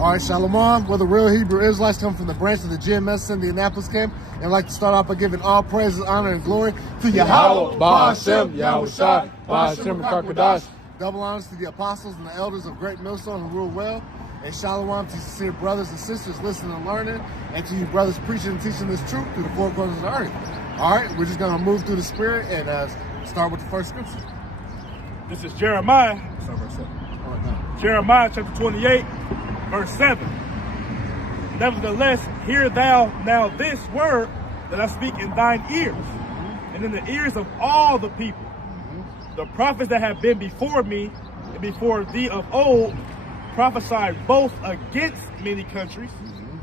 All right, Shalom. We're the real Hebrew Israelites come from the branch of the GMS Indianapolis camp. And I'd like to start off by giving all praises, honor, and glory to Yahweh, Ba'ashem, Yahushai, Ba'ashem, Karkadash. Double honors to the apostles and the elders of Great Millstone who rule well. And Shalom to sincere brothers and sisters listening and learning. And to you brothers preaching and teaching this truth through the four corners of the earth. All right, we're just going to move through the spirit and start with the first scripture. This is Jeremiah. Jeremiah chapter 28. Verse 7, nevertheless, hear thou now this word that I speak in thine ears, and in the ears of all the people. The prophets that have been before me and before thee of old prophesied both against many countries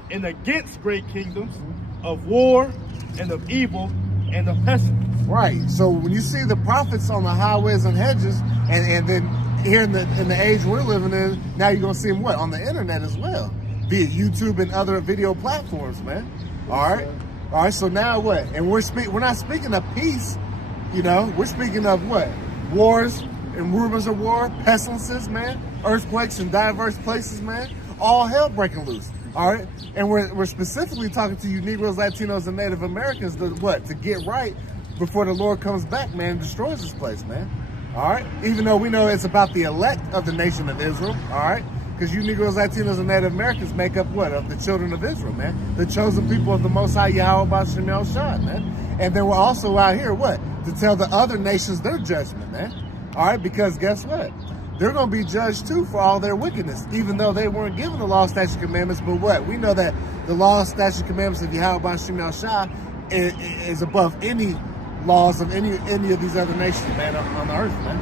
and against great kingdoms, of war and of evil and of pestilence. Right. So when you see the prophets on the highways and hedges, and then here in the age we're living in, now you're gonna see them what? On the internet as well, via YouTube and other video platforms, man. All right. So now what? And we're not speaking of peace, you know. We're speaking of what? Wars and rumors of war, pestilences, man, earthquakes in diverse places, man. All hell breaking loose. All right. And we're specifically talking to you Negroes, Latinos, and Native Americans to what? To get right before the Lord comes back, man, and destroys this place, man. All right, even though we know it's about the elect of the nation of Israel, all right, because you Negroes, Latinos, and Native Americans make up what? Of the children of Israel, man, the chosen people of the Most High Yahweh Ba'ashem Yahushai, man. And then we're also out here, what? To tell the other nations their judgment, man. All right, because guess what? They're going to be judged too for all their wickedness, even though they weren't given the law, statute, commandments. But what? We know that the law, statute, commandments of Yahweh Ba'ashem Yahushai is above any laws of any of these other nations, man, on the earth, man.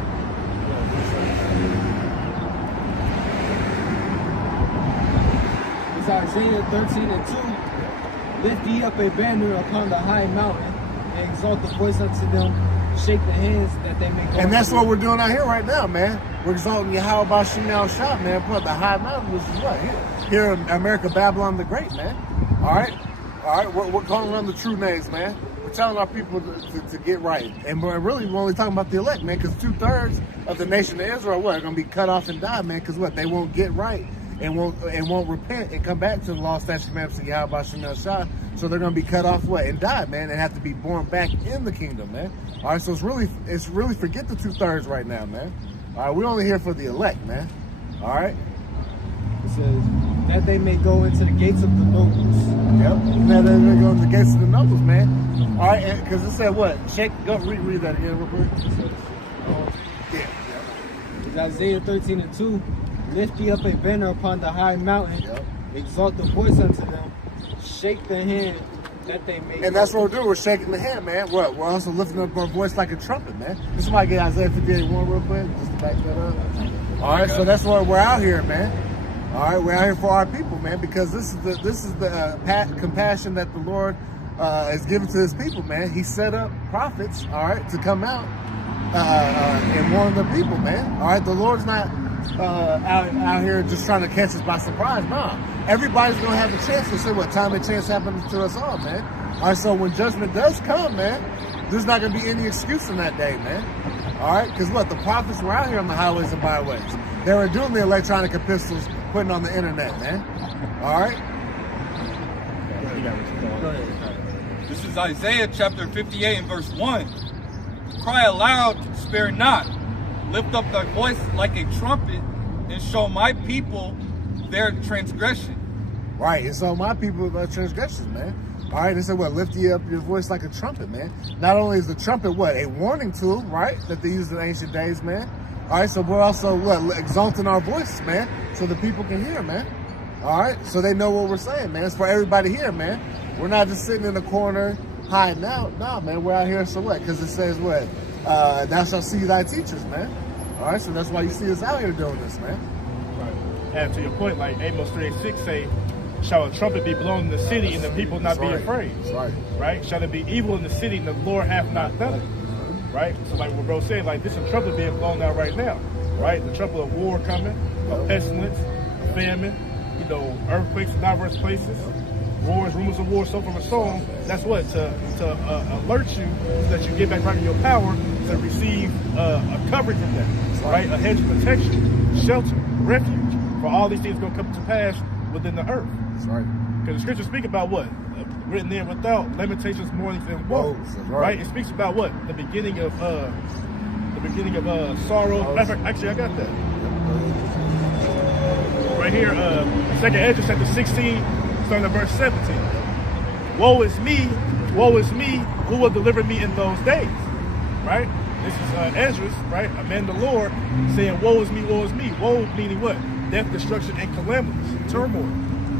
It's Isaiah 13 and 2. Lift ye up a banner upon the high mountain, and exalt the voice unto them, shake the hands that they may go. And that's what we're doing out here right now, man. We're exalting Yahweh Ba'ashem Yahushai, man, upon the high mountain, which is what? Here in America, Babylon the Great, man. All right, we're calling on the true names, man. Telling our people to get right, and we're only talking about the elect, man, because 2/3 of the nation of Israel are going to be cut off and die, man, because what? They won't get right and won't repent and come back to the law, statute, commandments of Yahweh Ba'ashem Yahushai. So they're going to be cut off, what? And die, man, and have to be born back in the kingdom, man. All right, so it's really forget the 2/3 right now, man. All right, we're only here for the elect, man. All right. It says that they may go into the gates of the nobles. Yep, that they may go into the gates of the nobles, man. All right, because it said what? Go read that again real quick. It's Isaiah 13 and 2. Lift ye up a banner upon the high mountain, exalt the voice unto them, shake the hand that they may. And that's what we're doing. We're shaking the hand, man. What? We're also lifting up our voice like a trumpet, man. This is why I get Isaiah 58:1 real quick, just to back that up. All right, so that's why we're out here, man. All right, we're out here for our people, man, because this is the compassion that the Lord is given to his people, man. He set up prophets, all right, to come out and warn the people, man. All right, the Lord's not out here just trying to catch us by surprise. Nah, everybody's gonna have a chance to say what time and chance happens to us all, man. All right, so when judgment does come, man, there's not gonna be any excuse in that day, man. All right, because what? The prophets were out here on the highways and byways. They were doing the electronic epistles, putting on the internet, man. All right. This is Isaiah chapter 58 and verse 1. Cry aloud, spare not. Lift up thy voice like a trumpet, and show my people their transgression. Right, and so my people their transgressions, man. All right, they said what? Lift ye up your voice like a trumpet, man. Not only is the trumpet what? A warning tool, right? That they used in ancient days, man. All right, so we're also what? Exalting our voices, man, so the people can hear, man. All right, so they know what we're saying, man. It's for everybody here, man. We're not just sitting in the corner hiding out. No, man, we're out here, so what? Because it says what? Thou shalt see thy teachers, man. All right, so that's why you see us out here doing this, man. Right. And to your point, like Amos 3:6 say, shall a trumpet be blown in the city and the people not be afraid? That's right. Shall it be evil in the city and the Lord hath not done it? Right? So like what bro said, like this is a trumpet being blown out right now. Right? The trumpet of war coming, of pestilence, famine, you know, earthquakes in diverse places, wars, rumors of war, so forth and so on. That's what? To alert you so that you get back right in your power to receive a covering from that. Right? A hedge of protection, shelter, refuge. For all these things going to come to pass within the earth. That's right. Because the scriptures speak about what? Written there without lamentations, mournings, and woes. Right. It speaks about what? The beginning of sorrow. Actually, I got that. Right here, 2nd Ezra chapter 16, starting at verse 17. Woe is me, who will deliver me in those days? Right? This is Ezra, right? A man of the Lord saying, woe is me, woe is me. Woe meaning what? Death, destruction, and calamities, turmoil,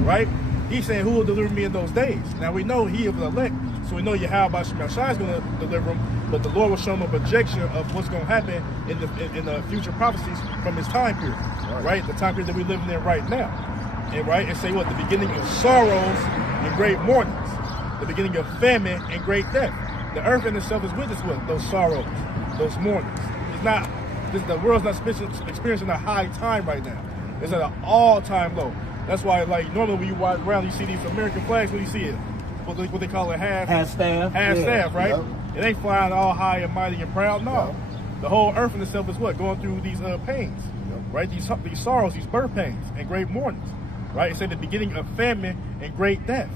right? He's saying, who will deliver me in those days? Now we know he is the elect, so we know Yahweh Shema Shai is going to deliver him, but the Lord will show him a projection of what's going to happen in the future prophecies from his time period, right? The time period that we're living in right now. And right, and say what? The beginning of sorrows and great mournings, the beginning of famine and great death. The earth in itself is witness with those sorrows, those mournings. It's not, the world's not experiencing a high time right now. It's at an all-time low. That's why, like, normally when you walk around, you see these American flags. What do you see it? What they call it, half staff, right? Yep. It ain't flying all high and mighty and proud. No, Yep. The whole earth in itself is what? Going through these pains, right? These sorrows, these birth pains and great mournings, right? It said the beginning of famine and great death,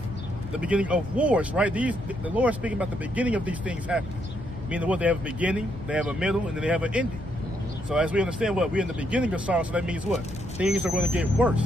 the beginning of wars, right? The Lord is speaking about the beginning of these things happening. Meaning what? They have a beginning, they have a middle, and then they have an ending. So as we understand what, we're in the beginning of sorrow, so that means what? Things are going to get worse,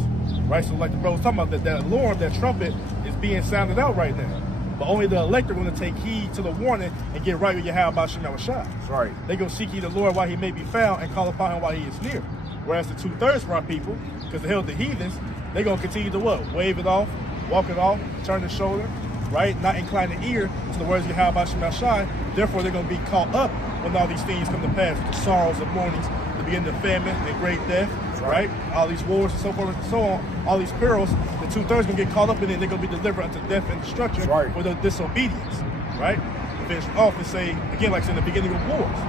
right? So like the brother was talking about, that alarm, that trumpet is being sounded out right now. But only the elect are going to take heed to the warning and get right with Yahweh Shema Shai. Right. They go seek ye the Lord while he may be found and call upon him while he is near. Whereas the 2/3 of our people, because the hell the heathens, they're going to continue to what? Wave it off, walk it off, turn the shoulder, right? Not incline the ear to the words of Yahweh Shema Shai. Therefore, they're going to be caught up when all these things come to pass, the sorrows and mournings, the beginning of famine and great death, right? All these wars and so forth and so on, all these perils, the 2/3 going to get caught up in it, and they're going to be delivered unto death and destruction for their disobedience, right? Finish off and say, again, like I said, in the beginning of wars,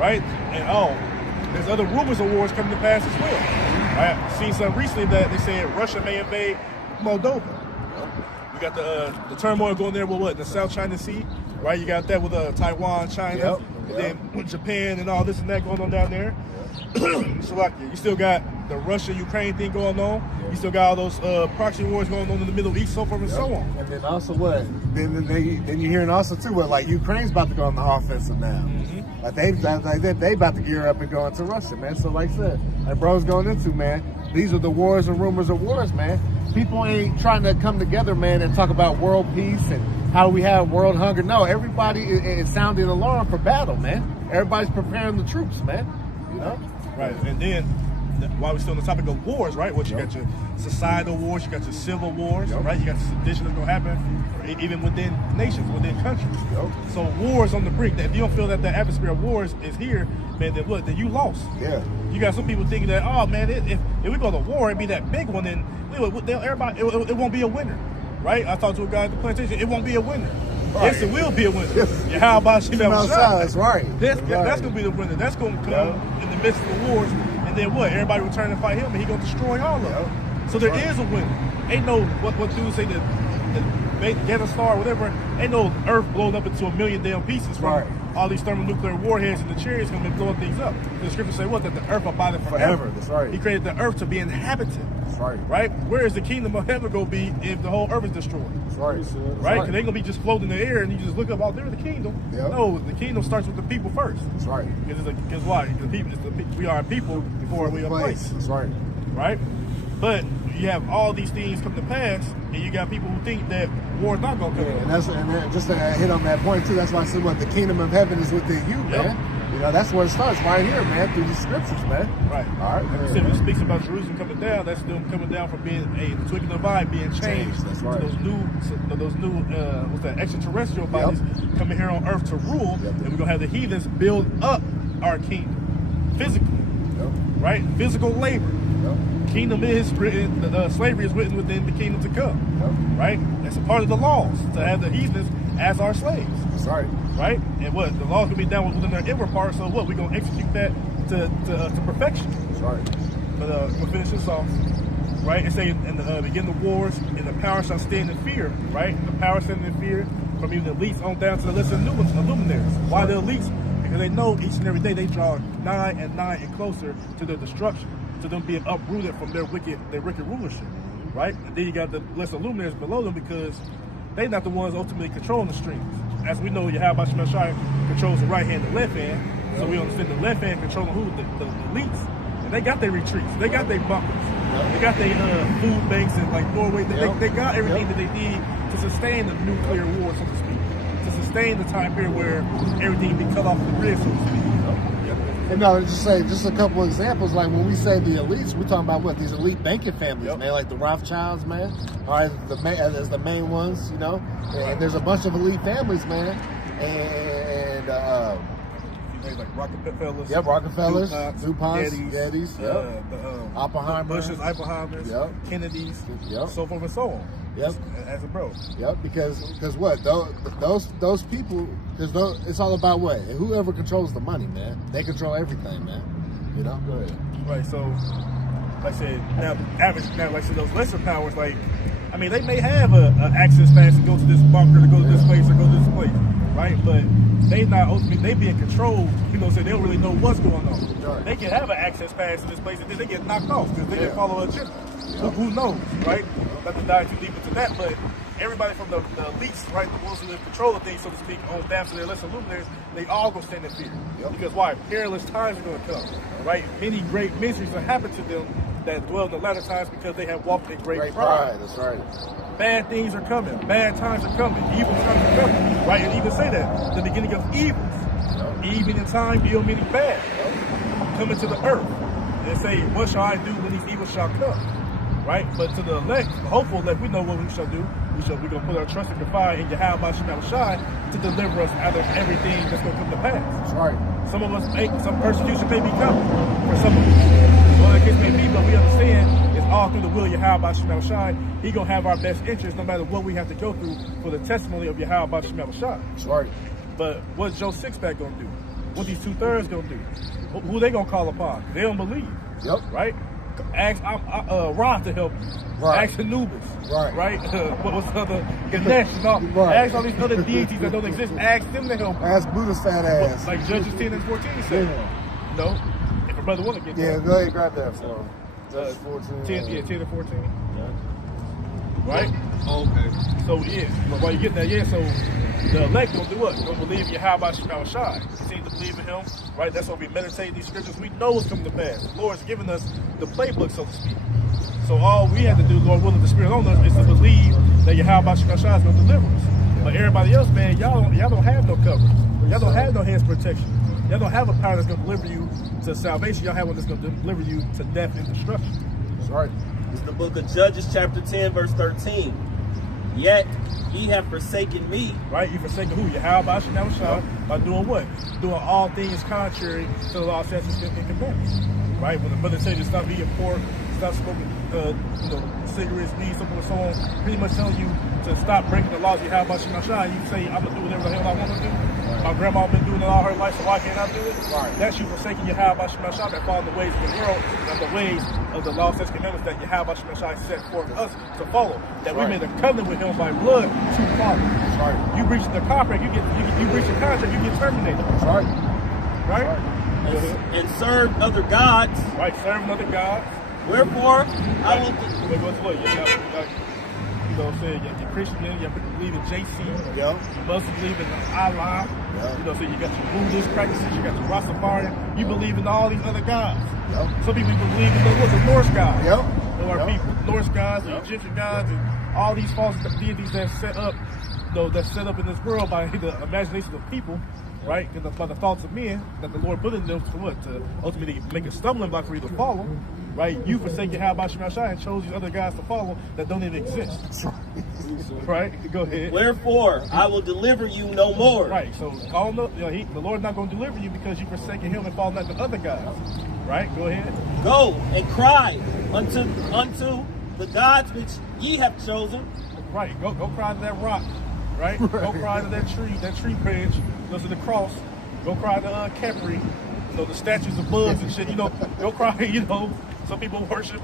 right? And there's other rumors of wars coming to pass as well. Right? I've seen some recently that they said Russia may invade Moldova. You got the turmoil going there with what? The South China Sea, right? You got that with Taiwan, China, and then with Japan and all this and that going on down there. So like, you still got the Russia-Ukraine thing going on. You still got all those proxy wars going on in the Middle East, so forth and so on. And then also what? Then you're hearing also too what, like Ukraine's about to go on the offensive now. Like they about to gear up and go into Russia, man. So like I said, like bro's going into, man, these are the wars and rumors of wars, man. People ain't trying to come together, man, and talk about world peace and how we have world hunger. No, everybody is sounding alarm for battle, man. Everybody's preparing the troops, man. You know? Right, and then while we're still on the topic of wars, right? What you got your societal wars, you got your civil wars, right? You got the sedition that's gonna happen, even within nations, within countries. So wars on the brink. That if you don't feel that the atmosphere of wars is here, man, then what? Then you lost. Yeah. You got some people thinking that, oh man, if we go to war, it'd be that big one, then everybody, it won't be a winner, right? I talked to a guy at the plantation. It won't be a winner. Right. Yes, it will be a winner. Yeah, how about Shema Shai? That's right. That's gonna be the winner. That's gonna come in the midst of the wars. And then what? Everybody will turn and fight him, and he gonna destroy all of them. So there is a winner. Ain't no what dudes say the Ghetto Star or whatever. Ain't no Earth blown up into a million damn pieces from all these thermonuclear warheads and the chariots gonna be blowing things up. The scriptures say what? That the Earth abideth forever. That's right. He created the Earth to be inhabited. That's right. Right? Where is the kingdom of heaven gonna be if the whole Earth is destroyed? That's right. Right? Because they gonna be just floating in the air, and you just look up out there, the kingdom. No, the kingdom starts with the people first. That's right. Because why? Because we are a people before we are a place. That's right. Right? But you have all these things come to pass, and you got people who think that war is not going to come. And just to hit on that point too, that's why I said what the kingdom of heaven is within you, man. You know, that's where it starts, right here, man, through the scriptures, man. Right. All right. Like when it speaks about Jerusalem coming down, that's them coming down from being a twinkling of an eye, being changed. That's right. To those new what's that, extraterrestrial bodies coming here on earth to rule, and we're gonna have the heathens build up our kingdom physically. Right? Physical labor. Kingdom is written, slavery is written within the kingdom to come. Right? That's a part of the laws to have the heathens as our slaves. That's right. Right? And what? The laws can be done within their inward part, so what? We're going to execute that to perfection. That's right. But we'll finish this off. Right? It say in the begin the wars, and the power shall stand in fear. Right? The power standing in fear from even the elites on down to the lesser luminaries. Why the elites? Because they know each and every day they draw nigh and closer to their destruction, to them being uprooted from their wicked rulership. right? And then you got the lesser luminaries below them because they're not the ones ultimately controlling the streams. As we know, Yahweh Shemel Shai controls the right hand and the left hand. So we understand the left hand controlling who? The elites. And they got their retreats. They got their bunkers. They got their food banks and like Norway. They got everything that they need to sustain the nuclear war, so to speak. To sustain the time period where everything be cut off the grid, so to speak. And no, just a couple of examples. Like when we say the elites, we're talking about what these elite banking families, man, like the Rothschilds, man. All right, as the main ones, you know. And there's a bunch of elite families, man. And like Rockefellers. Yep, Rockefellers, DuPonts, Gettys, Oppenheimers, Oppenheimers, Kennedys, so forth and so on. Yep. As a bro. Yep, because what those people, because it's all about what, whoever controls the money, man. They control everything, man. You know. Go ahead. Right. So, like I said, now like I said, those lesser powers, like, I mean, they may have a access pass to go to this bunker, to go to this place, or go to this place, right? But they not ultimately, they be in control. You know, so they don't really know what's going on. Right. They can have an access pass to this place, and then they get knocked off because they didn't follow a agenda. Who knows, right? Not to dive too deep into that, but everybody from the elites, right, the ones who have control of things, so to speak, on behalf of their lesser luminaries, they all go stand in fear. Because why? Perilous times are going to come, right? Many great miseries have happened to them that dwell in the latter times because they have walked in great pride. That's right. Bad things are coming. Bad times are coming. Evil times are coming, right? And even say that the beginning of evils, even in time, evil meaning bad, coming to the earth. And say, what shall I do when these evils shall come? Right? But to the elect, hopeful elect, we know what we shall do. We're going to put our trust and confide in Yahweh Shemel Shai to deliver us out of everything that's going to come to pass. That's right. Some of us, some persecution may be coming for some of us. Well, that case may be, but we understand it's all through the will of Yahweh Shemel Shai. He going to have our best interest no matter what we have to go through for the testimony of Yahweh Shemel Shai. That's right. But what's Joe Sixpack going to do? What these 2/3 going to do? Who they going to call upon? They don't believe. Yep. Right? Ask Rod to help you. Right. Ask Anubis. Right. Right? What's the other? Ganesh. Right. Ask all these other deities that don't exist. Ask them to help you. Ask Buddha's fat ass. Like Judges 10 and 14 said. You know? If a brother want to get Yeah, that. go ahead, grab that for him. Judges 14. 10 and 14. Right? Okay. So, but while you get that, so the elect don't do what? Don't believe Yahweh Shemel Shai. Continue to believe in him, right? That's why we meditate these scriptures. We know what's coming to pass. The Lord's given us the playbook, so to speak. So all we have to do, Lord willing, the Spirit on us, is to believe that Yahweh Shemel Shai is going to deliver us. But everybody else, man, y'all don't have no coverage. Y'all don't have no hands protection. Y'all don't have a power that's going to deliver you to salvation. Y'all have one that's going to deliver you to death and destruction. That's right. It's the book of Judges, chapter 10, verse 13. Yet ye have forsaken me. Right? You forsaken who? Yahweh Shemel Shai by doing what? Doing all things contrary to the law, statutes, and commandments. Right? When the brother tells you to stop eating pork, stop smoking cigarettes, weed, so forth and so on, pretty much telling you to stop breaking the laws of Yahweh Shemel Shai, you say, I'm going to do whatever the hell I want to do. My grandma been doing it all her life, so why can't I do it? Right. That's you forsaking Yahweh Shemel Shai, that follow the ways of the world and the ways of the law, statutes, and commandments that Yahweh Shemel Shai set forth us to follow. That we made a covenant with him by blood to follow. That's right. You breach the contract, you breach the contract, you get terminated. That's right. Right? And serve other gods. Right, serving other gods. Wherefore, I will. You know what I'm saying? You're Christian, you believe in JC. Yep. You Muslim believe in Allah. Yep. You know, so you got your Buddhist practices, you got your Rastafarian. You believe in all these other gods. Yep. Some people believe in the Norse gods. Yep. There are people, Norse gods, the Egyptian gods, and all these false deities that's set up, that's set up in this world by the imagination of people. Right? And by the thoughts of men that the Lord put in them for what? To ultimately make a stumbling block for you to follow. Right? You forsake Yahweh Shemel Shai and chose these other guys to follow that don't even exist. Right? Go ahead. Wherefore, I will deliver you no more. Right. So the Lord's not going to deliver you because you forsaken him and fallen after other guys. Right? Go ahead. Go and cry unto the gods which ye have chosen. Right. Go cry to that rock. Right? Go cry to that tree branch. Go to the cross. Go cry to Capri. The statues of bugs and shit. Go cry. Some people worship.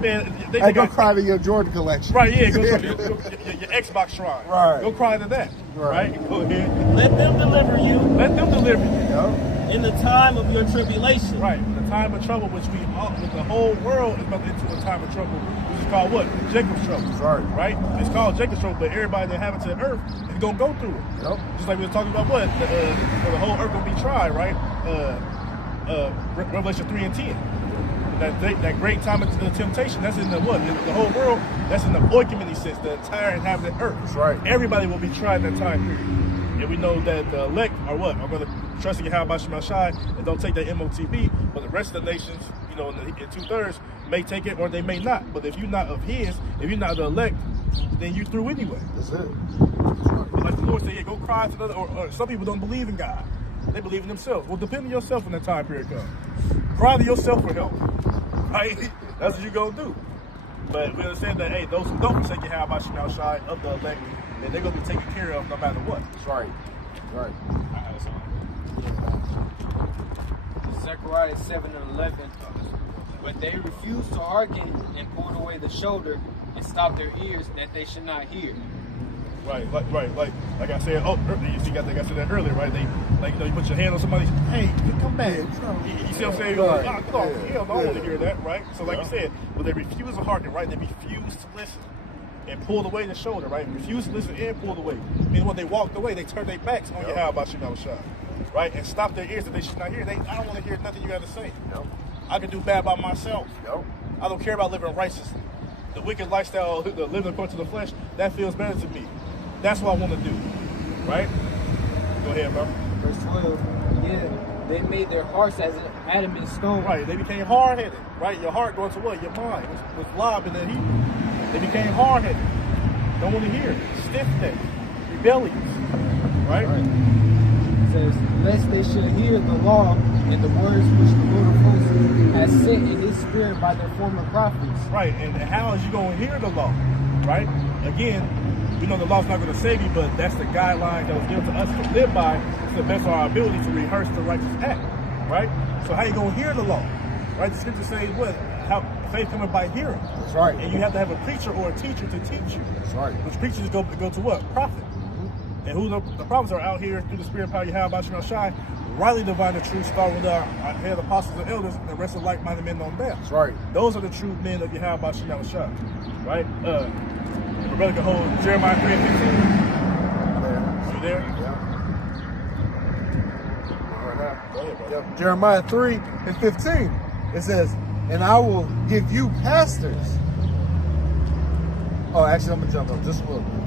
They go cry to your Jordan collection. Right? Yeah. Go to your Xbox shrine. Right. Go cry to that. Right? Go ahead. Let them deliver you. Let them deliver you. Yep. In the time of your tribulation. Right. In the time of trouble, which we the whole world is about to enter a time of trouble, which is called what? Jacob's trouble. Right? It's called Jacob's trouble, but everybody that inhabits the earth is gonna go through it. Yep. Just like we were talking about what? The whole earth gonna be tried, right? Revelation 3 and 10. That great time of temptation, that's in the what? In the whole world, that's in the oikoumene sense, the entire inhabited earth. That's right. Everybody will be tried in that time period. And we know that the elect are what? Are going to trust in Yahweh Shem Shai and don't take that MOTB, but the rest of the nations, you know, in 2/3 may take it or they may not. But if you're not of his, if you're not the elect, then you're through anyway. That's it. But like the Lord said, yeah, go cry to another, or some people don't believe in God. They believe in themselves. Well, depend on yourself when that time period comes. Cry to yourself for help. Right? That's what you're going to do. But we understand that, hey, those who don't forsake Yahweh Shem Shai of the elect, then they're going to be taken care of no matter what. That's right. Right. Zechariah 7 and 11. But they refused to hearken and pulled away the shoulder and stopped their ears that they should not hear. Right, like I said, you see, like I said that earlier, right? They, like, you know, you put your hand on somebody, hey, come back. You see what I'm saying? Right. Like, come on, I don't want to hear that, right? So, like you said, but they refuse to hearken, right? They refuse to listen and pulled away the shoulder, right? Refused to listen and pulled away. I mean, when they walked away, they turned their backs on Yahweh Shem Shai, right? And stopped their ears that they should not hear. I don't want to hear nothing you got to say. Yep. I can do bad by myself. Yep. I don't care about living righteously. The wicked lifestyle, the living according to the flesh, that feels better to me. That's what I want to do, right? Go ahead, bro. Verse 12. Yeah, they made their hearts as adamant stone. Right, they became hard-headed, right? Your heart going to what? Your mind was lobbed in that heat. They became hard-headed. Don't want to hear it. Stiff-necked, rebellious, right? It says, lest they should hear the law and the words which the Lord of hosts has sent in his spirit by their former prophets. Right, and how is you going to hear the law, right? Again, we know the law's not going to save you, but that's the guideline that was given to us to live by to the best of our ability to rehearse the righteous act, right? So how you going to hear the law, right? The scripture says what? How faith coming by hearing. That's right. And you have to have a preacher or a teacher to teach you. That's right. Which preachers go to what? Prophet. And who the prophets are out here through the spirit of power Yahweh Shem Shai, rightly divine the truth, starting with our head apostles and elders, and the rest of like-minded men on down. That's right. Those are the true men of Yahweh Shem Shai, right? If a brother can hold Jeremiah 3 and 15. You there? Yeah. Right now. Go ahead, brother. Yep. Jeremiah 3 and 15. It says, and I will give you pastors. Oh, actually, I'm going to jump up just a little bit.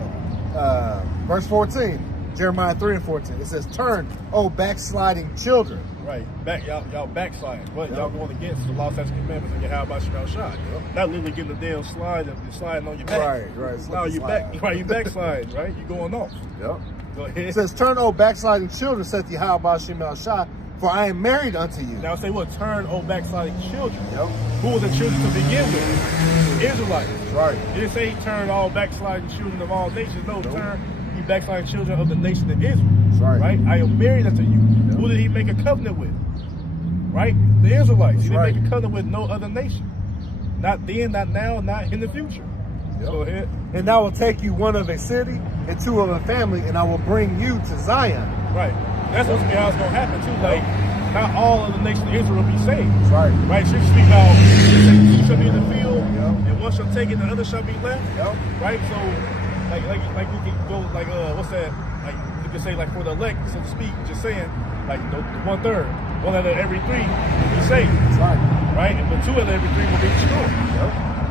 Verse 14. Jeremiah 3 and 14. It says, turn, oh backsliding children. Right. Y'all backsliding. What? Y'all going against the law, statutes, and commandments of Yahweh Shem Shai. Not literally getting the damn slide and sliding on your back. Right. No, you backsliding, right? You going off. Yep. Go ahead. It says, turn, O backsliding children, saith Yahweh Shem Shai, for I am married unto you. Now say what? Turn, O backsliding children. Yep. Who were the children to begin with? Israelites. Right. It didn't say turn all backsliding children of all nations. No, turn you backsliding children of the nation of Israel. Right. I am married unto you. Yep. Who did he make a covenant with? Right? The Israelites. He didn't make a covenant with no other nation. Not then, not now, not in the future. Yep. Go ahead. And I will take you one of a city and two of a family, and I will bring you to Zion. Right. That's what's going to happen too. Like, not all of the nation of Israel will be saved. Right. Right? Should speak about two shall be in the field, and one shall take it, and the other shall be left. Right? So, like we can go like what's that? Like you can say like for the elect, so to speak, just saying like the 1/3, one out of every three will be saved. That's right. Right? And the 2 out of every 3 will be destroyed.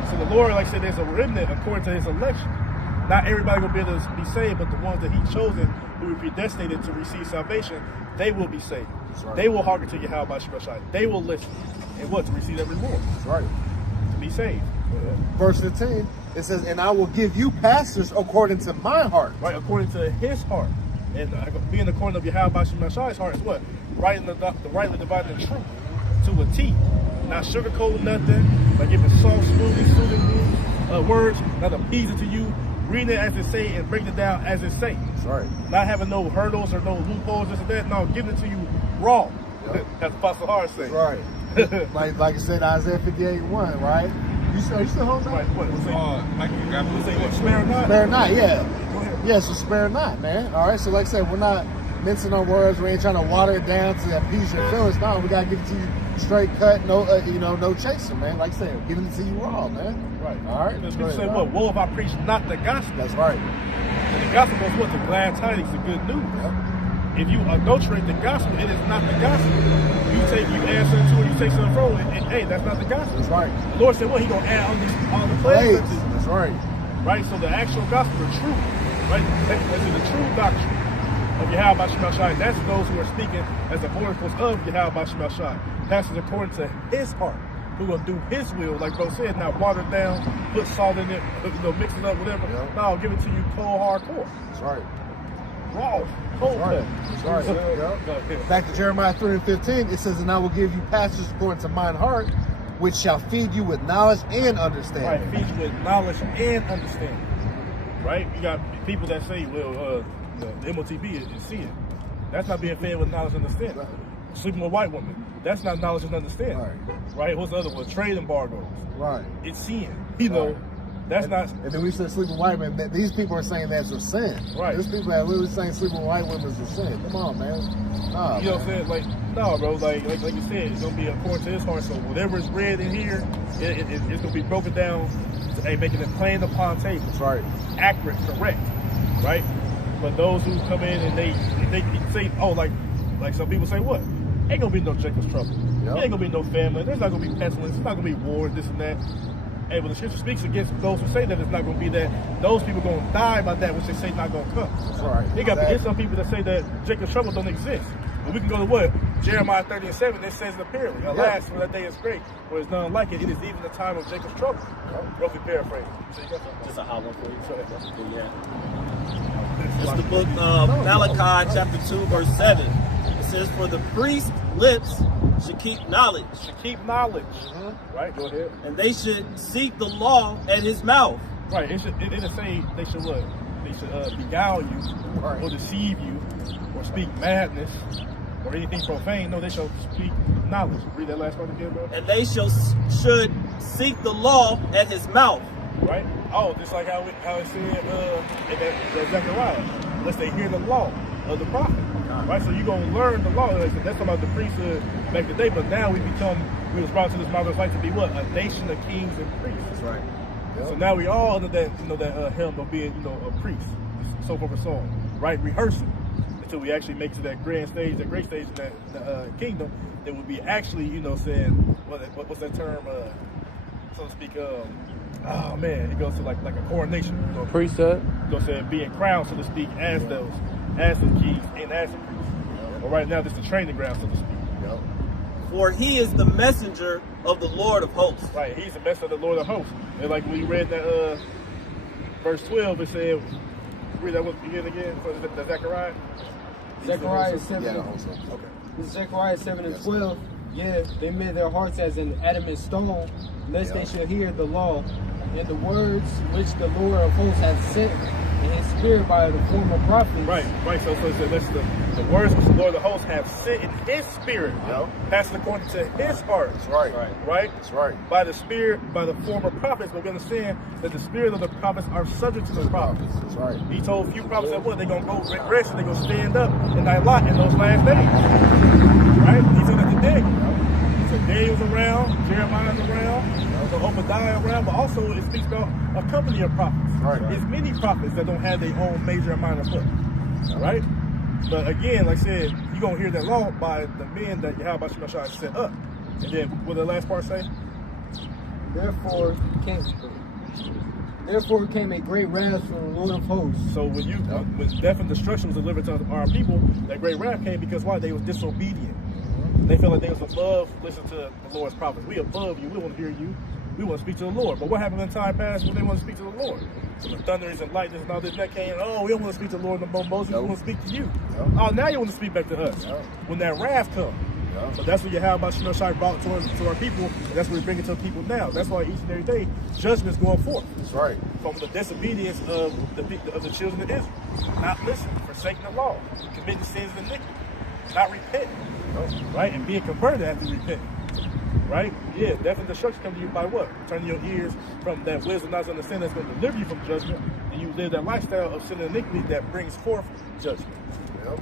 So the Lord, like I said, there's a remnant according to his election. Not everybody will be able to be saved, but the ones that he chosen, who he predestinated to receive salvation, they will be saved. Right. They will hearken to Yahweh Shem Shai. They will listen. And what? To receive that reward. That's right. To be saved. Verse 15, it says, and I will give you pastors according to my heart. Right, according to his heart. And being according to Yahweh Shem Shai's heart is what? Rightly dividing the truth to a T. Not sugarcoating nothing, like giving soft, soothing words, not appeasing to you. Reading it as it say and breaking it down as it say. That's right. Not having no hurdles or no loopholes, this and that. No, giving it to you raw. Yep. That's Apostle Hart saying. Right. like I said, Isaiah 58:1, right? You still hold that? Right. What? I can grab it. Say what? Spare not? Spare not, yeah. Go ahead. Yeah, so spare not, man. All right, so like I said, we're not mincing our words. We ain't trying to water it down to appease your feelings. No, we got to give it to you straight cut, no, no chasing, man. Like I said, giving it to you raw, man. Right. All right. Because people say, what? Well, if I preach not the gospel. That's right. And the gospel is what? The glad tidings, the good news. Yep. If you adulterate the gospel, it is not the gospel. You add something to it, you take something from it, and hey, that's not the gospel. That's right. The Lord said, what? He gonna add all the plagues. That's right. Right. So the actual gospel, the truth, right? That's the true doctrine of Yahweh Shema Shai. That's those who are speaking as the oracles of Yahweh Shema Shai. Passes according to His heart, who will do His will, like bro said. Not watered down, put salt in it, mix it up, whatever. Yep. No, I'll give it to you cold, hardcore. That's right. Raw, cold. That's right. Yep. Back to Jeremiah 3:15, it says, "And I will give you pastors according to mine heart, which shall feed you with knowledge and understanding." Right, feed you with knowledge and understanding. Right? You got people that say, well, the MOTB is sin. That's not being fed with knowledge and understanding. Right. Sleeping with white women, that's not knowledge and understanding. Right? What's the other one? Trade embargoes. Right. It's sin. You know, that's not. And then we said sleeping with white women. These people are saying that's a sin. Right. There's people that are literally saying sleeping with white women is a sin. Come on, man. Nah, you know what I'm saying? Like, no, bro. Like you said, it's gonna be according to His heart. So whatever is read in here, it's gonna be broken down. Making it plain upon tables. That's right. Accurate, correct. Right. But those who come in and they say, oh, like some people say, what? Ain't gonna be no Jacob's trouble. Yep. Ain't gonna be no famine. There's not gonna be pestilence. There's not gonna be war, this and that. Hey, but the scripture speaks against those who say that it's not gonna be that. Those people gonna die by that which they say not gonna come. That's right. There's some people that say that Jacob's trouble don't exist. But we can go to what? Jeremiah 30:7, it says it apparently. Alas, for that day is great, where there's none like it. It is even the time of Jacob's trouble. Roughly paraphrase. So you got something? Just a hot one for you. Go ahead. Yeah. It's the book of Malachi, chapter 2, verse 7. It says, "For the priest's lips should keep knowledge." Should keep knowledge. Right, go ahead. "And they should seek the law at his mouth." Right, it didn't say they should what? They should beguile you, or deceive you, or speak madness, or anything profane. No, they shall speak knowledge. Read that last part again, bro. "And they should seek the law at his mouth." Right? Oh, just like how it said in that Zechariah. Unless they hear the law of the prophet. Right? So you're going to learn the law. That's talking about the priesthood back in the day, but now we was brought to this marvelous light to be what? A nation of kings and priests. That's right. Yep. So now we all under that, that helm of being, a priest, so forth and so on. Right? Rehearsing until we actually make it to that grand stage, that great stage in that kingdom, that would be actually, saying, what's that term, so to speak, oh man, it goes to like a coronation. Priesthood. It goes to being crowned, so to speak, as the kings and as the priests. But right now, this is the training ground, so to speak. Yep. "For he is the messenger of the Lord of hosts." Right, he's the messenger of the Lord of hosts. And like when you read that verse 12, it said, read that one again, the Zechariah. Zechariah 7. Yeah, also. Okay. This is Zechariah 7 and 12. Yeah, they made their hearts as an adamant stone, lest they should hear the law, and the words which the Lord of hosts hath sent in His spirit by the former prophets. Right. So it said, listen, the words which the Lord of hosts have sent in His spirit, passed according to His heart. That's right. Right? That's right. By the spirit, by the former prophets, but we understand that the spirit of the prophets are subject to the prophets. That's right. He told a few prophets that what? They're going to go rest and they're going to stand up in thy lot in those last days. Right? He said that today. So Daniel's around, Jeremiah's around, so Obadiah around, but also it speaks about a company of prophets. Right. There's many prophets that don't have their own major and minor book. Right? But again, like I said, you're going to hear that law by the men that Yahweh Shema Shai set up. And then what did the last part say? Therefore came a great wrath from the Lord of hosts. So when death and destruction was delivered to our people, that great wrath came because why? They was disobedient. They felt like they was above, listen to the Lord's prophets. We above you. We want to hear you. We want to speak to the Lord. But what happened in time past when they want to speak to the Lord? So the thunderings and lightnings and all this that came. Oh, we don't want to speak to the Lord no more. Moses, we want to speak to you. Oh, now you want to speak back to us. When that wrath comes. So that's what Yahweh Shema Shai brought to our people. And that's what we bring it to the people now. That's why each and every day judgment's going forth. That's right. From the disobedience of the children of Israel. Not listening, forsaking the law, committing sins and iniquity, not repenting. Right? And being converted after repent. Right? Yeah, death and destruction come to you by what? Turning your ears from that wisdom, knowledge, and understanding that's going to deliver you from judgment, and you live that lifestyle of sin and iniquity that brings forth judgment. Yep.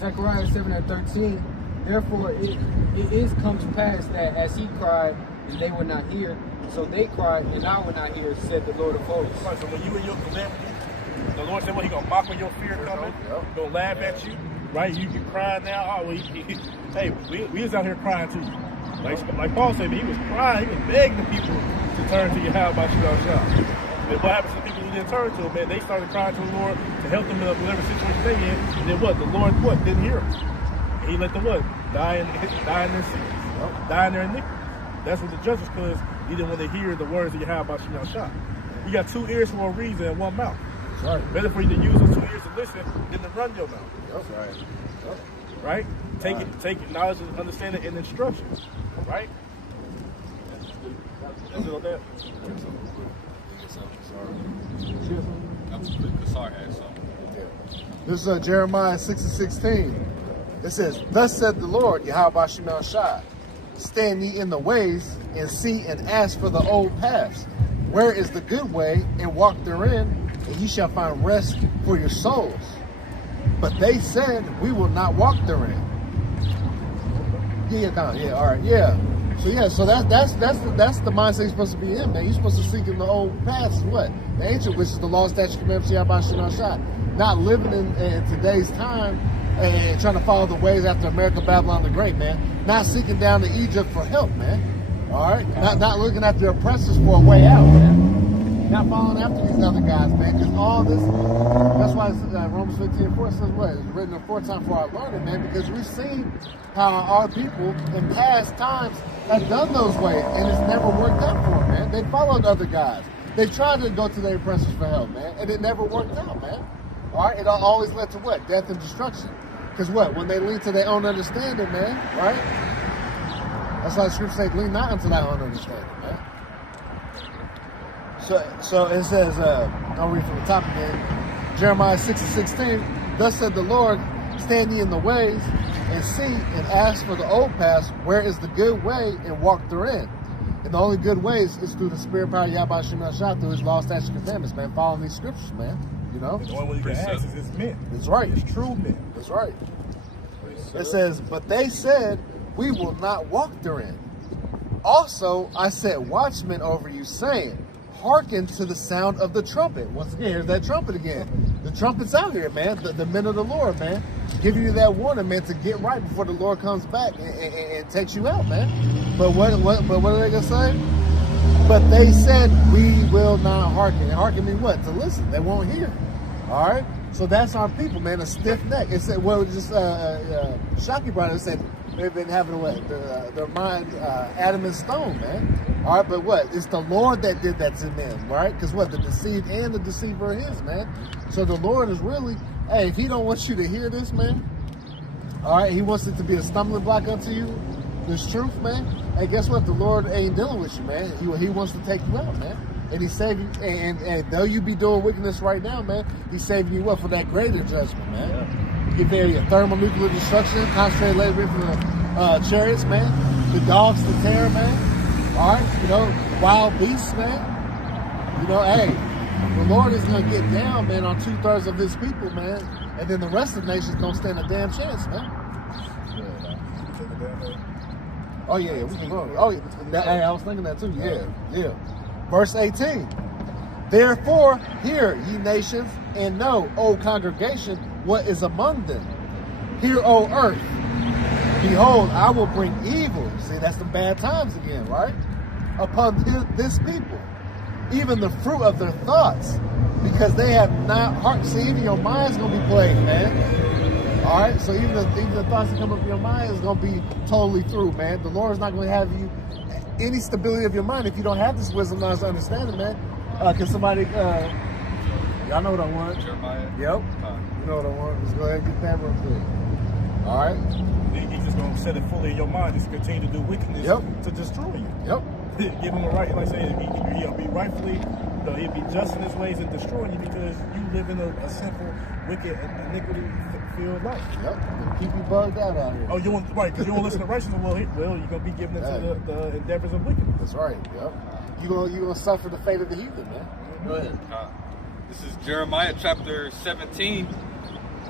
Zechariah 7:13. Therefore it is come to pass that as he cried, and they would not hear, so they cried, and I would not hear, said the Lord of hosts. So when you in your calamity, the Lord said, "What? He gonna mock when your fear coming? He gonna laugh at you, right? You crying now. Oh, well, hey, we was out here crying too. Like Paul said, he was crying. He was begging the people to turn to Yahweh by Shah. But what happens to people who didn't turn to him? Man, they started crying to the Lord to help them in whatever situation they in. And then what? The Lord didn't hear them. He let them die in their sins, die in their iniquity. That's what the judges, because he didn't want to hear the words of Yahweh by Shah. You got 2 ears for a reason and 1 mouth. That's right. Better for you to use those 2 ears to listen than to run your mouth. That's right. Right? Take knowledge and understanding and instruction. Right? That's it on that. Sorry, I had something. This is Jeremiah 6:16. It says, "Thus said the Lord, Yahweh Shemel Shai, stand ye in the ways, and see and ask for the old paths. Where is the good way, and walk therein, and ye shall find rest for your souls. But they said, we will not walk therein." All right. So that's the mindset you're supposed to be in, man. You're supposed to seek in the old paths, what? The ancient, which is the law, statute, commandments, Yahweh Shemel Shai. Not living in today's time and trying to follow the ways after America, Babylon the Great, man. Not seeking down to Egypt for help, man. All right? Not looking at their oppressors for a way out, man. Not following after these other guys, man. Because all this, that's why Romans 15:4 says what? It's written aforetime for our learning, man. Because we've seen how our people in past times have done those ways, and it's never worked out for them, man. They followed other guys. They tried to go to their oppressors for help, man. And it never worked out, man. All right? It always led to what? Death and destruction. Because what? When they lean to their own understanding, man, right? That's why the scripture says, lean not unto thy own understanding, man. So it says, I'll read from the top again. Jeremiah 6:16, "Thus said the Lord, stand ye in the ways, and see and ask for the old paths, where is the good way, and walk therein." And the only good ways is through the spirit power of Yahweh Shemel Shai, through his law, statutes, and commandments, man. Following these scriptures, man. You know? The only way you can ask is it's men. That's right. It's true men. That's right. It says, "But they said, we will not walk therein. Also, I set watchmen over you, saying, hearken to the sound of the trumpet." Once again, here's that trumpet again. The trumpet's out here, man. The men of the Lord, man. Giving you that warning, man, to get right before the Lord comes back and takes you out, man. But what are they going to say? "But they said, we will not hearken." And hearken means what? To listen. They won't hear. All right? So that's our people, man. A stiff neck. It said, Shocky brought it, said they've been having their mind Adam and stone, man. All right, but what? It's the Lord that did that to them, right? Because what? The deceived and the deceiver are his, man. So the Lord is really, hey, if he don't want you to hear this, man, all right, he wants it to be a stumbling block unto you, this truth, man. Hey, guess what? The Lord ain't dealing with you, man. He wants to take you out, man. And he's saving you, and though you be doing wickedness right now, man, he's saving you up for that greater judgment, man. Yeah. Get there, your thermonuclear destruction, concentrated labor from the chariots, man. The dogs, the terror, man. All right, you know, wild beasts, man. You know, hey, the Lord is going to get down, man, on 2/3 of his people, man. And then the rest of the nations don't stand a damn chance, man. Oh, yeah, we can go. Oh, yeah. Hey, I was thinking that too. Yeah. Verse 18. "Therefore, hear, ye nations, and know, O congregation, what is among them. Hear, O earth. Behold, I will bring evil." See, that's the bad times again, right? "Upon this people, even the fruit of their thoughts, because they have not heart." See, even your mind's going to be plagued, man. All right? So even the thoughts that come up in your mind is going to be totally through, man. The Lord is not going to have you any stability of your mind if you don't have this wisdom, knowledge, understanding, man. Can somebody, y'all know what I want? Jeremiah. Yep. You know what I want. Let's go ahead and get that real quick. All right. He's just going to set it fully in your mind, just continue to do wickedness to destroy you. Yep. Give him a right, like I say, he'll be rightfully, he'll be just in his ways and destroying you because you live in a simple, wicked, iniquity-filled life. Yep. Keep you bugged out here. Oh, you want right? Because you won't listen to righteousness. Well, you're gonna be given into the endeavors of wickedness. That's right. Yep. You gonna suffer the fate of the heathen, man. Go ahead. This is Jeremiah chapter 17,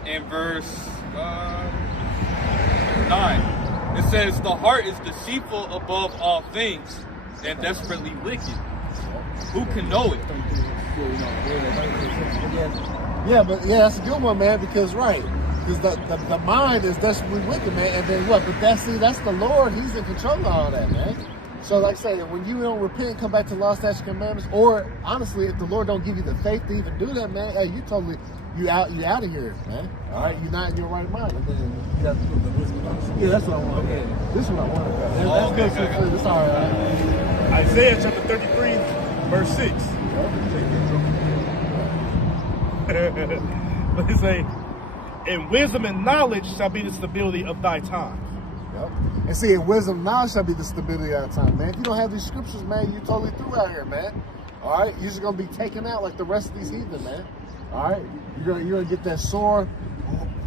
in verse 9. It says, the heart is deceitful above all things and desperately wicked. Who can know it? Yeah, but yeah, that's a good one, man. Because because the mind is desperately wicked, man. And then what? But that's the Lord. He's in control of all that, man. So, like I say, when you don't repent, come back to the law, statutes, commandments, or honestly, if the Lord don't give you the faith to even do that, man, hey, you out of here, man. All right, you're not in your right mind. And then you got to do the wisdom. Yeah, that's what I want. Okay. This is what I want. That's good. That's all right. Isaiah chapter 33, verse 6. What does it say? In wisdom and knowledge shall be the stability of thy time. Yep. And see, in wisdom and knowledge shall be the stability of thy time, man. If you don't have these scriptures, man, you're totally through out here, man. All right, you're just gonna be taken out like the rest of these heathen, man. All right, you're gonna get that sore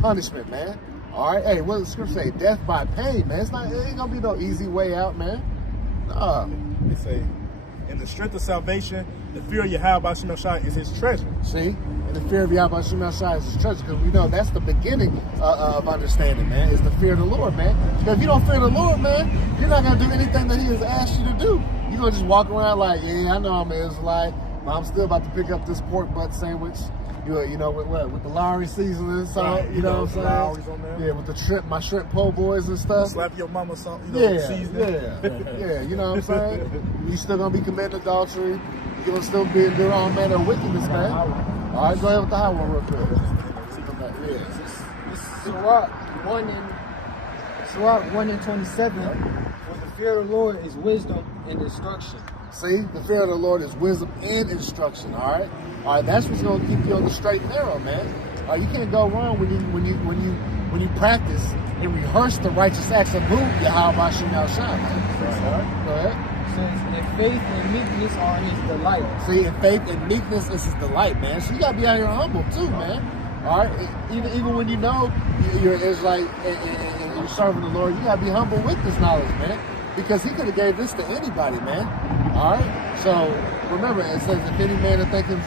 punishment, man. All right, hey, what does the scripture say? Death by pain, man. It ain't gonna be no easy way out, man. Nah. They say, in the strength of salvation, the fear of Yahweh is his treasure. See, and the fear of Yahweh is his treasure, because we know that's the beginning of understanding, man. Is the fear of the Lord, man. Because if you don't fear the Lord, man, you're not gonna do anything that He has asked you to do. You're gonna just walk around like, yeah, I know I'm an Israelite, but I'm still about to pick up this pork butt sandwich. You know, with the Lowry seasoning, salt, right, you know what I'm saying? Lowry's on there. Yeah, with the my shrimp po' boys and stuff. Slap your mama salt, seasoning. Yeah, you know what I'm saying? You still gonna be committing adultery. You're gonna still be doing all manner of wickedness, man. All right, go ahead with the high one real quick. Sirach 1 and 27. For the fear of the Lord is wisdom and instruction. See, the fear of the Lord is wisdom and instruction. All right, that's what's gonna keep you on the straight and narrow, man. You can't go wrong when you practice and rehearse the righteous acts of who Yahweh Shemel Shah. Right. Go ahead. It says, and faith and meekness are His delight. See, and faith and meekness is His delight, man. So you gotta be out here humble too, man. All right, even when you know you're Israelite and you're serving the Lord, you gotta be humble with this knowledge, man. Because He could have gave this to anybody, man. All right. So remember, it says, if any man that thinks, you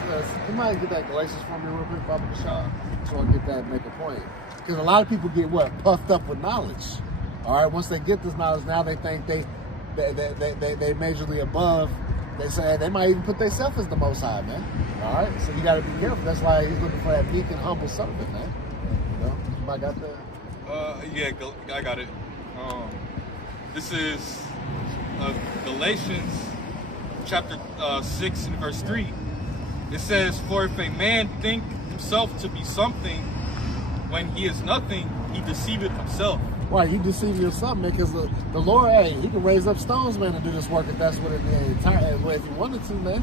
might get that Galatians from me real quick, Baba Kashah. Just want to get that and make a point. Because a lot of people get puffed up with knowledge. All right. Once they get this knowledge, now they think they majorly above. They say they might even put themselves as the Most High, man. All right. So you got to be careful. That's why He's looking for that meek and humble servant, man. You know, you might got that. Yeah, I got it. This is Galatians chapter 6 and verse 3. It says, for if a man think himself to be something when he is nothing, he deceiveth himself. Right, you deceive yourself, man, because the Lord, hey, He can raise up stones, man, to do this work if that's what if He wanted to, man.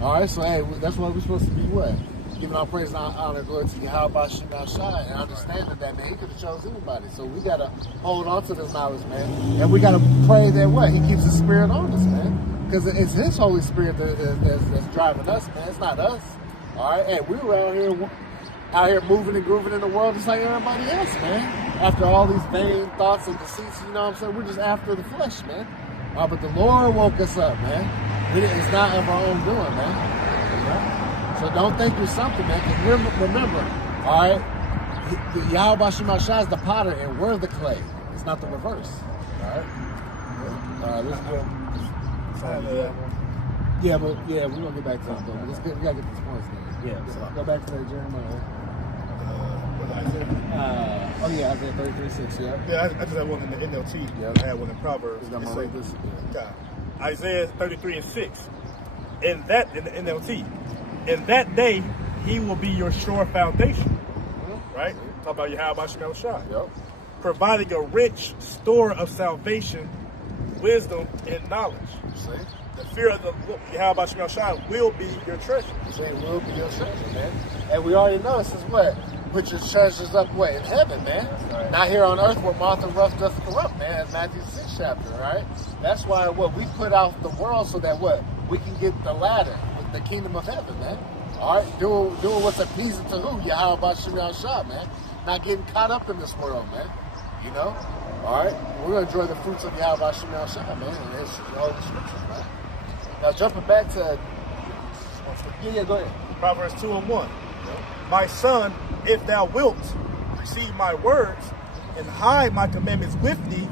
All right, so hey, that's what we're supposed to be. What? Giving our praise and honor and glory to Yahweh Shemel Shah, and understanding that, man, He could have chose anybody. So we got to hold on to this knowledge, man. And we got to pray that He keeps His Spirit on us, man. Because it's His Holy Spirit that's driving us, man. It's not us. All right? Hey, we were out here moving and grooving in the world just like everybody else, man. After all these vain thoughts and deceits, you know what I'm saying? We're just after the flesh, man. But the Lord woke us up, man. It's not of our own doing, man. You know? So don't think you're something, man. Because remember, all right, Yahweh Shemel Shah is the potter and we're the clay. It's not the reverse. All right? This is good. Yeah, we're gonna get back to that though. We gotta get these points there. Yeah, so go back to that Jeremiah. Isaiah 33:6. Yeah, I just had one in the NLT. Yeah, I had one in Proverbs. Isaiah 33:6. In the NLT, in that day, He will be your sure foundation. Right? Talk about Yahweh Shemel Shah. Yep. Providing a rich store of salvation, wisdom, and knowledge. See? The fear of the Yahweh Shemel Shah will be your treasure. It will be your treasure, man. And we already know this is what? Put your treasures up in heaven, man. Right. Not here on earth where moth and rust doth corrupt, man. That's Matthew 6 chapter, right? That's why we put out the world so that we can get the ladder with the kingdom of heaven, man. All right? Doing what's appeasing to who? Yahweh Shemel Shah, man. Not getting caught up in this world, man. You know? All right? We're going to enjoy the fruits of Yahweh Shemel Shah, man. And it's all the scriptures, man. Now, jumping back to... Yeah, go ahead. Proverbs 2:1. My son, if thou wilt, receive my words and hide my commandments with thee,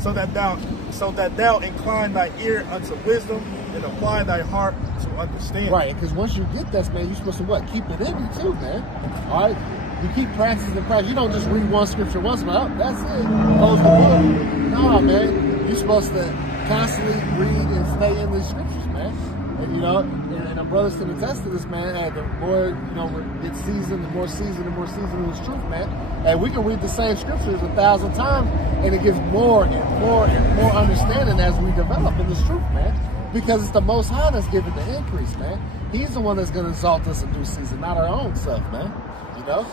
so that thou incline thy ear unto wisdom and apply thy heart to understand. Right, because once you get this, man, you're supposed to what? Keep it in you too, man. All right? You keep practicing and practicing. You don't just read one scripture once, and oh, that's it. Close the book. No, man. You're supposed to constantly read and stay in these scriptures, man. And, you know, and our brothers can attest to this, man. And the more, you know, it's seasoned, the more seasoned in this truth, man. And we can read the same scriptures 1,000 times, and it gives more and more and more understanding as we develop in this truth, man. Because it's the Most High that's giving the increase, man. He's the one that's going to exalt us in due season, not our own self, man. You know?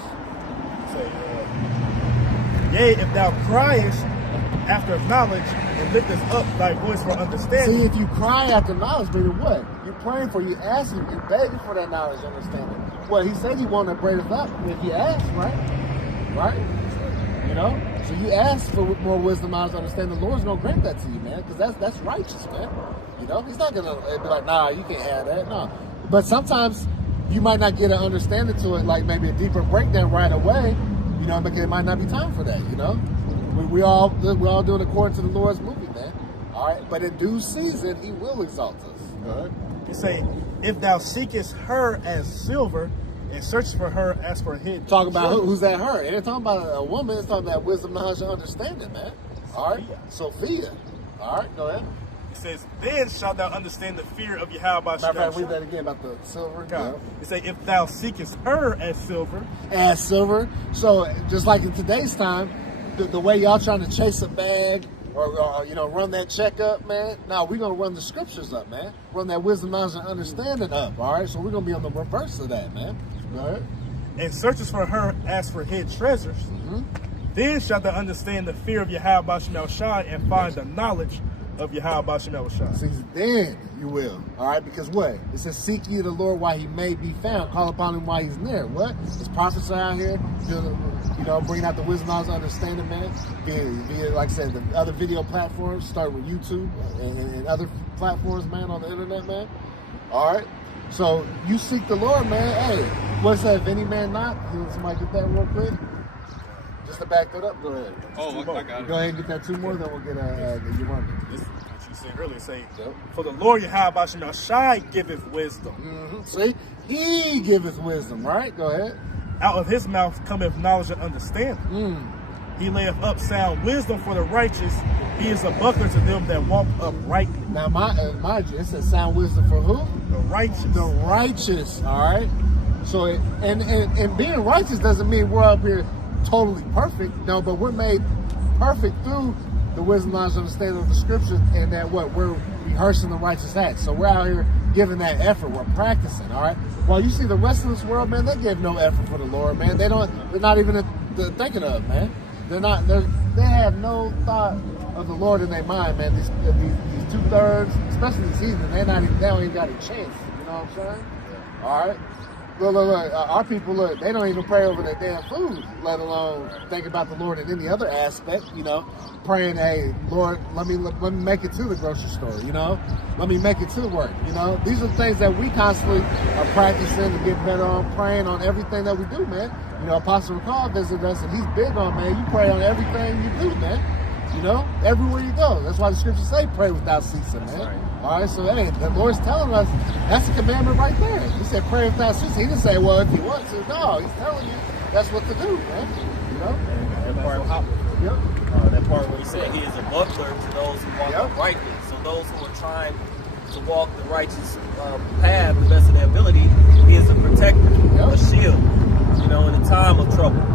Say, yea, if thou criest after knowledge and liftest up thy voice for understanding. See, if you cry after knowledge, meaning what? You're praying for, you asking, you're begging for that knowledge and understanding. Well, he said he wanted to bring us up if you ask, right? Right? You know? So you ask for more wisdom, knowledge, understanding. The Lord's going to grant that to you, man, because that's righteous, man. You know? He's not going to be like, nah, you can't have that. No. But sometimes you might not get an understanding to it, like maybe a deeper breakdown right away, you know, because it might not be time for that, you know? We all do it according to the Lord's movie, man. All right? But in due season, he will exalt us. Go ahead. You say, if thou seekest her as silver and searchest for her as for hidden. Talking about who's that her? It ain't talking about a woman. It's talking about wisdom, knowledge, and understanding, man. All right? Sophia. All right, go ahead. It says, then shalt thou understand the fear of Yahweh. Matter of fact, read that again about the silver. God. It say, if thou seekest her as silver. As silver. So, just like in today's time, the way y'all trying to chase a bag or you know, run that check up, man. Now we're gonna run the scriptures up, man. Run that wisdom, knowledge, and understanding up. All right, so we're gonna be on the reverse of that, man. Go ahead. And searches for her as for hid treasures. Mm-hmm. Then shalt thou understand the fear of Yahweh Shemel Shai and find the knowledge of Yahweh Shemel Shai. See, then you will. All right, because what? It says, seek ye the Lord while he may be found. Call upon him while he's near. What? There's prophets out here, you know, bringing out the wisdom, knowledge, understanding, man. Via, like I said, the other video platforms, start with YouTube and other platforms, man, on the internet, man. All right. So you seek the Lord, man. Hey, what's that? If any man not, can somebody get that real quick? Just to back that up, go ahead. Oh, I got it. Go ahead and get that two more, then we'll get you running. This is what you said earlier. Say, for the Lord Yahweh Shemel Shai giveth wisdom. Mm-hmm. See, he giveth wisdom, right? Go ahead. Out of his mouth cometh knowledge and understanding. He layeth up sound wisdom for the righteous. He is a buckler to them that walk uprightly. Now, mind you, it says sound wisdom for who? The righteous. The righteous, all right? So, and being righteous doesn't mean we're up here totally perfect. No, but we're made perfect through the wisdom, knowledge, and understanding of the scriptures, and that what? We're rehearsing the righteous acts. So we're out here giving that effort. We're practicing, all right? Well, you see the rest of this world, man, they give no effort for the Lord, man. They're not even thinking of it, man. They have no thought of the Lord in their mind, man. These 2/3, especially these heathen, they don't even got a chance. You know what I'm saying? All right. Look, our people, look, they don't even pray over their damn food, let alone think about the Lord in any other aspect, you know, praying, hey, Lord, let me make it to the grocery store, you know, let me make it to work, you know. These are things that we constantly are practicing to get better on, praying on everything that we do, man. You know, Apostle Recall visited us, and he's big on, man, you pray on everything you do, man. You know, everywhere you go. That's why the scriptures say pray without ceasing, man. Right. All right, so hey, the Lord's telling us that's a commandment right there. He said pray without ceasing. He didn't say, well, if you want to. No, he's telling you that's what to do, man. You know? That part where he said he is a buckler to those who walk uprightly. So those who are trying to walk the righteous path the best of their ability, he is a protector, a shield, you know, in a time of trouble.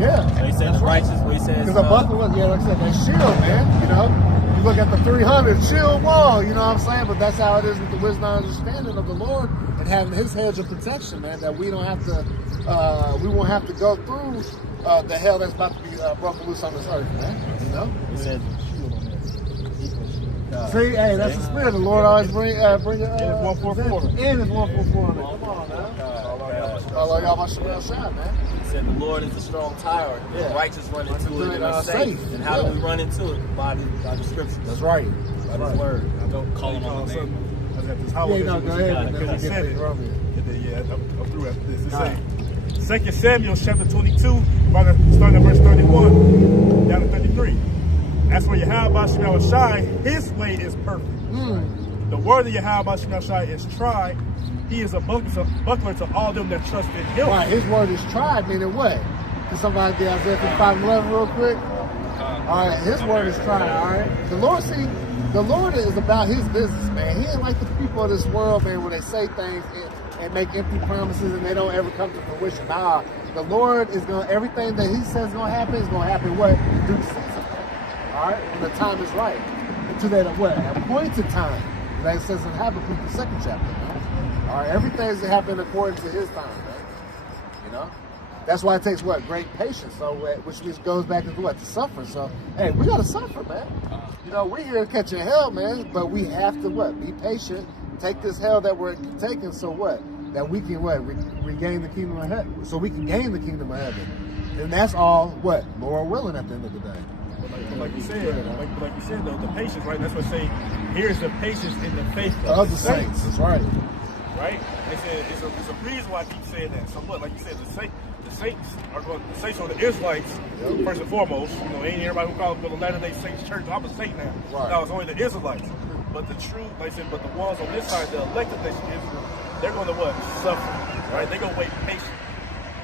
Yeah. So he said the righteous, but he says... Because a buckler was, like I said, that shield, man, you know? You look at the 300 shield wall, you know what I'm saying? But that's how it is with the wisdom and understanding of the Lord and having his hedge of protection, man, that we don't have to, we won't have to go through the hell that's about to be broken loose on this earth, man, you know? He said... See, hey, that's the spirit. The Lord always bring it. And it's 144. And it's 144 on it. Come on, man. Allah, y'all must shine, man. He said the Lord is a strong tower. The righteous run into it and are safe. And how do we run into it? By the scriptures. That's right. By his word. I don't call him on the name. I got this. How go ahead. Because he said it. Yeah, I'm through after this. 2 Samuel chapter 22, starting at verse 31 down to 33. As for Yahweh Shemel Shai, his way is perfect. The word of Yahweh Shemel Shai is tried. He is a buckler to all them that trust in him. Right, his word is tried, meaning what? Can somebody get Isaiah 55:11 real quick? All right, his word is tried, all right? The Lord is about his business, man. He ain't like the people of this world, man, where they say things and make empty promises and they don't ever come to fruition. Nah, the Lord is going to, everything that he says is going to happen what? Due season. All right? When the time is right. To that what? Appointed time. That says in Habakkuk, the 2nd chapter, man. All right? Everything's happening according to his time, man. You know? That's why it takes what? Great patience. So, which means goes back into what? To suffering. So, hey, we got to suffer, man. You know, we're here catching hell, man. But we have to what? Be patient. Take this hell that we're taking. So what? That we can what? Regain the kingdom of heaven. So we can gain the kingdom of heaven. And that's all what? Lord willing at the end of the day. Like you said, though, the patience, right? That's what say. Here's the patience in the faith of the saints. That's right. Right? It's a reason why I keep saying that. So what? Like you said, the saints or the Israelites, first and foremost. You know, ain't everybody who calls the Latter-day Saints church. I'm a saint now. Right. No, it's only the Israelites. But the true, like I said, but the ones on this side, the elected nation Israel, they're going to what? Suffer. Right? They're going to wait patiently.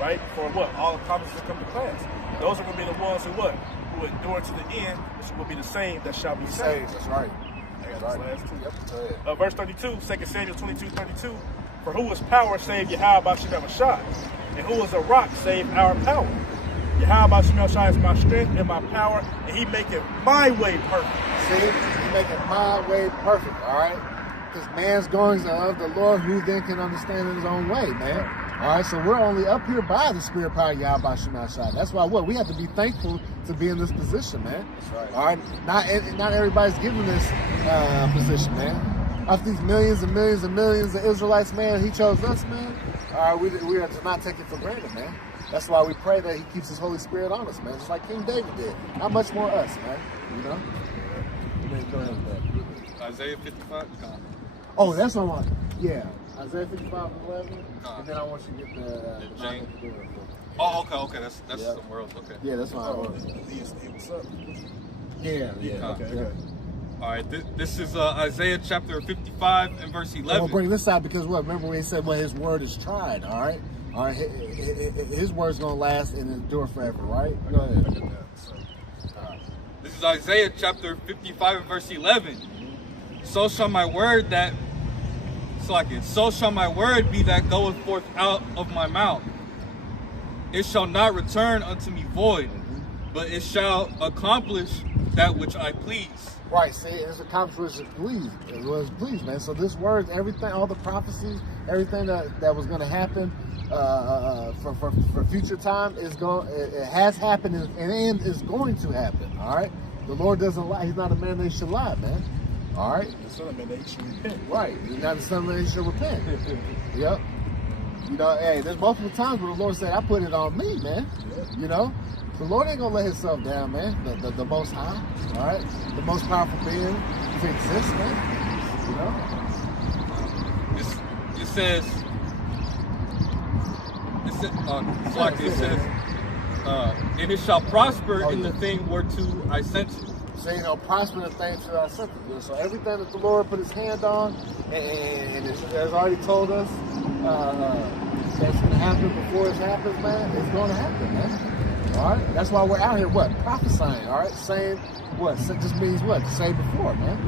Right? For what? All the promises to come to pass. Those are going to be the ones who what? Who endure to the end, which will be the same that shall be saved. That's right. I got this last two. Yep. Verse 32, 2 Samuel 22:32. For who is power save Yahweh Shemel Shai? And who is a rock save our power? Yahweh Shemel Shai is my strength and my power, and he maketh my way perfect. See, he making my way perfect, all right? Because man's goings are of the Lord, who then can understand in his own way, man. All right, so we're only up here by the spirit power of Yahweh Shemel Shai. That's why what? We have to be thankful to be in this position, man. That's right. All right, not everybody's given this position, man. Of these millions and millions and millions of Israelites, man, he chose us, man. All right, we are to not take it for granted, man. That's why we pray that he keeps his Holy Spirit on us, man. Just like King David did. How much more us, man? You know? Go ahead with that. Isaiah 55. Oh, that's what I want. Yeah. Isaiah 55:11. And then I want you to get the James. Oh, okay. That's somewhere else. Okay. Yeah, that's what I want. What's up? Yeah. Okay. All right, this is Isaiah chapter 55 and verse 11. We'll bring this out because what? Remember when he said, well, his word is tried, all right? All right, his word's going to last and endure forever, right? Go ahead. This is Isaiah chapter 55 and verse 11. So shall my word be that goeth forth out of my mouth. It shall not return unto me void, but it shall accomplish that which I please. Right, see, it's accomplished it was pleased, man. So this word, everything, all the prophecies, everything that was going to happen for future time it has happened and is going to happen. All right, the Lord doesn't lie; He's not a man that he should lie, man. All right, The son of man that he should repent. Right, He's not the son of man that he should repent. Yep. You know, hey, there's multiple times where the Lord said, "I put it on me, man." You know. The Lord ain't gonna let himself down, man. The Most High, all right? The most powerful being to exist, man. You know? It says, and it shall prosper in the thing whereto I sent it. So, you know, prosper the things that I sent you. So everything that the Lord put his hand on, and it has already told us that's gonna happen before it happens, man, it's gonna happen, man. All right, that's why we're out here. What? Prophesying. All right, saying what? Just means what? To say before, man.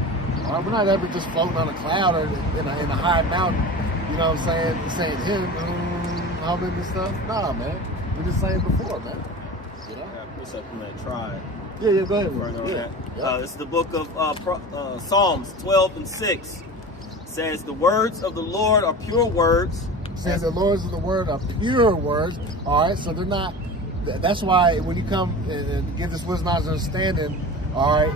All right, we're not ever just floating on a cloud or in a high mountain. You know what I'm saying? Saying him, humming and stuff. Nah, man. We're just saying before, man. You know? What's up from that tribe? Yeah. Go ahead. This is the book of Psalms 12 and 6. It says, "The words of the Lord are pure words." Says the Lord's of the word are pure words. All right, so they're not. That's why when you come and give this wisdom, knowledge, understanding, all right,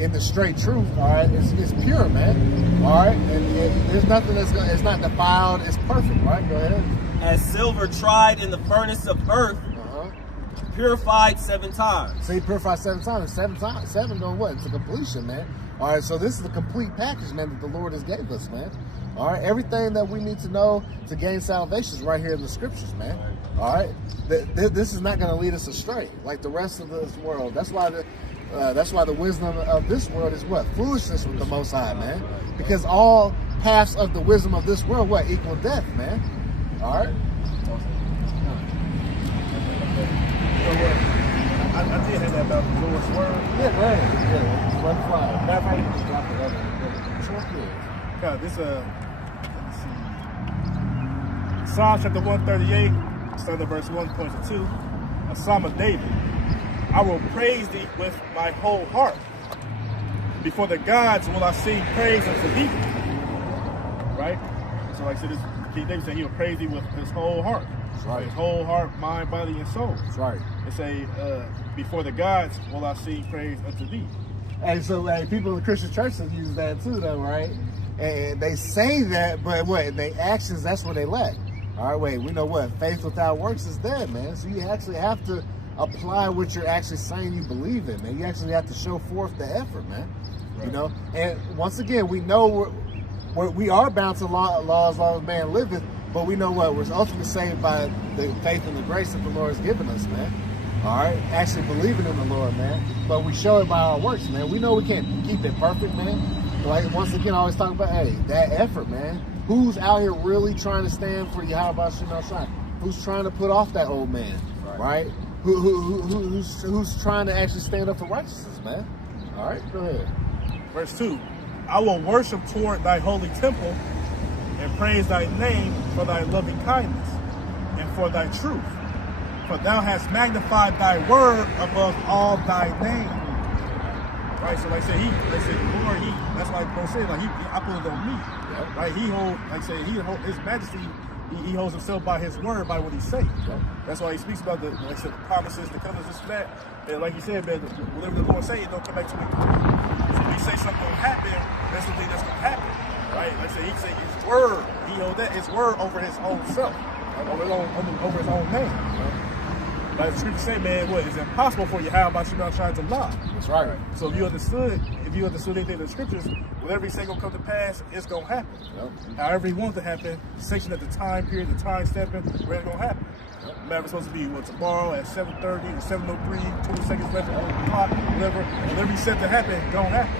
in the straight truth, all right, it's pure, man. All right, and there's nothing it's not defiled. It's perfect, right? Go ahead. As silver tried in the furnace of earth, purified 7 times. So he purified 7 times. 7 doing what? It's a completion, man. All right, so this is the complete package, man, that the Lord has gave us, man. All right, everything that we need to know to gain salvation is right here in the scriptures, man. All right, this is not going to lead us astray like the rest of this world. That's why the wisdom of this world is what? Foolishness with the Most High, man. Because all paths of the wisdom of this world, what? Equal death, man. All right. I did have that about the Lord's word. Yeah, man. Yeah, one fly. God, this let me see. Psalm chapter 138, starting at verse 1, points to 2. A psalm of David. I will praise thee with my whole heart. Before the gods will I sing praise unto thee. Right? So like I said, this King David said he will praise thee with his whole heart. That's right. His whole heart, mind, body, and soul. That's right. It say, before the gods will I sing praise unto thee. Hey, so people in the Christian church have used that too, though, right? And they say that, but what? In their actions, that's what they lack. All right, wait, we know what? Faith without works is dead, man. So you actually have to apply what you're actually saying you believe in, man. You actually have to show forth the effort, man. Right. You know? And once again, we know we are bound to laws of man liveth, but we know what? We're ultimately saved by the faith and the grace that the Lord has given us, man. All right? Actually believing in the Lord, man. But we show it by our works, man. We know we can't keep it perfect, man. Like, once again, I always talk about, hey, that effort, man. Who's out here really trying to stand for Yahweh Shem Shai? Who's trying to put off that old man, right? Who's trying to actually stand up for righteousness, man? All right, go ahead. Verse 2. I will worship toward thy holy temple and praise thy name for thy loving kindness and for thy truth. For thou hast magnified thy word above all thy name. Right, so like I said, Lord, that's why bro said, like I put it on me. Yep. Right, his majesty, he holds himself by his word, by what he say. Yep. That's why he speaks about the promises, the covenants, this and that. And like he said, man, whatever the Lord say, it don't come back to me. So if he say something gonna happen, that's the thing that's gonna happen. Right? Like I said, he say his word, he holds that his word over his own self, over his own name. Like the scripture say, man, what is impossible for you? How about you not trying to lie? That's right. So if you understood anything in the scriptures, whatever he say gonna come to pass, it's gonna happen. Yep. However he wants to happen, section at the time period, the time stepping, where it's gonna happen. Yep. Man, it's supposed to be tomorrow at 7:30 or 7:03, 20 seconds left on the clock, whatever he said to happen, gonna happen.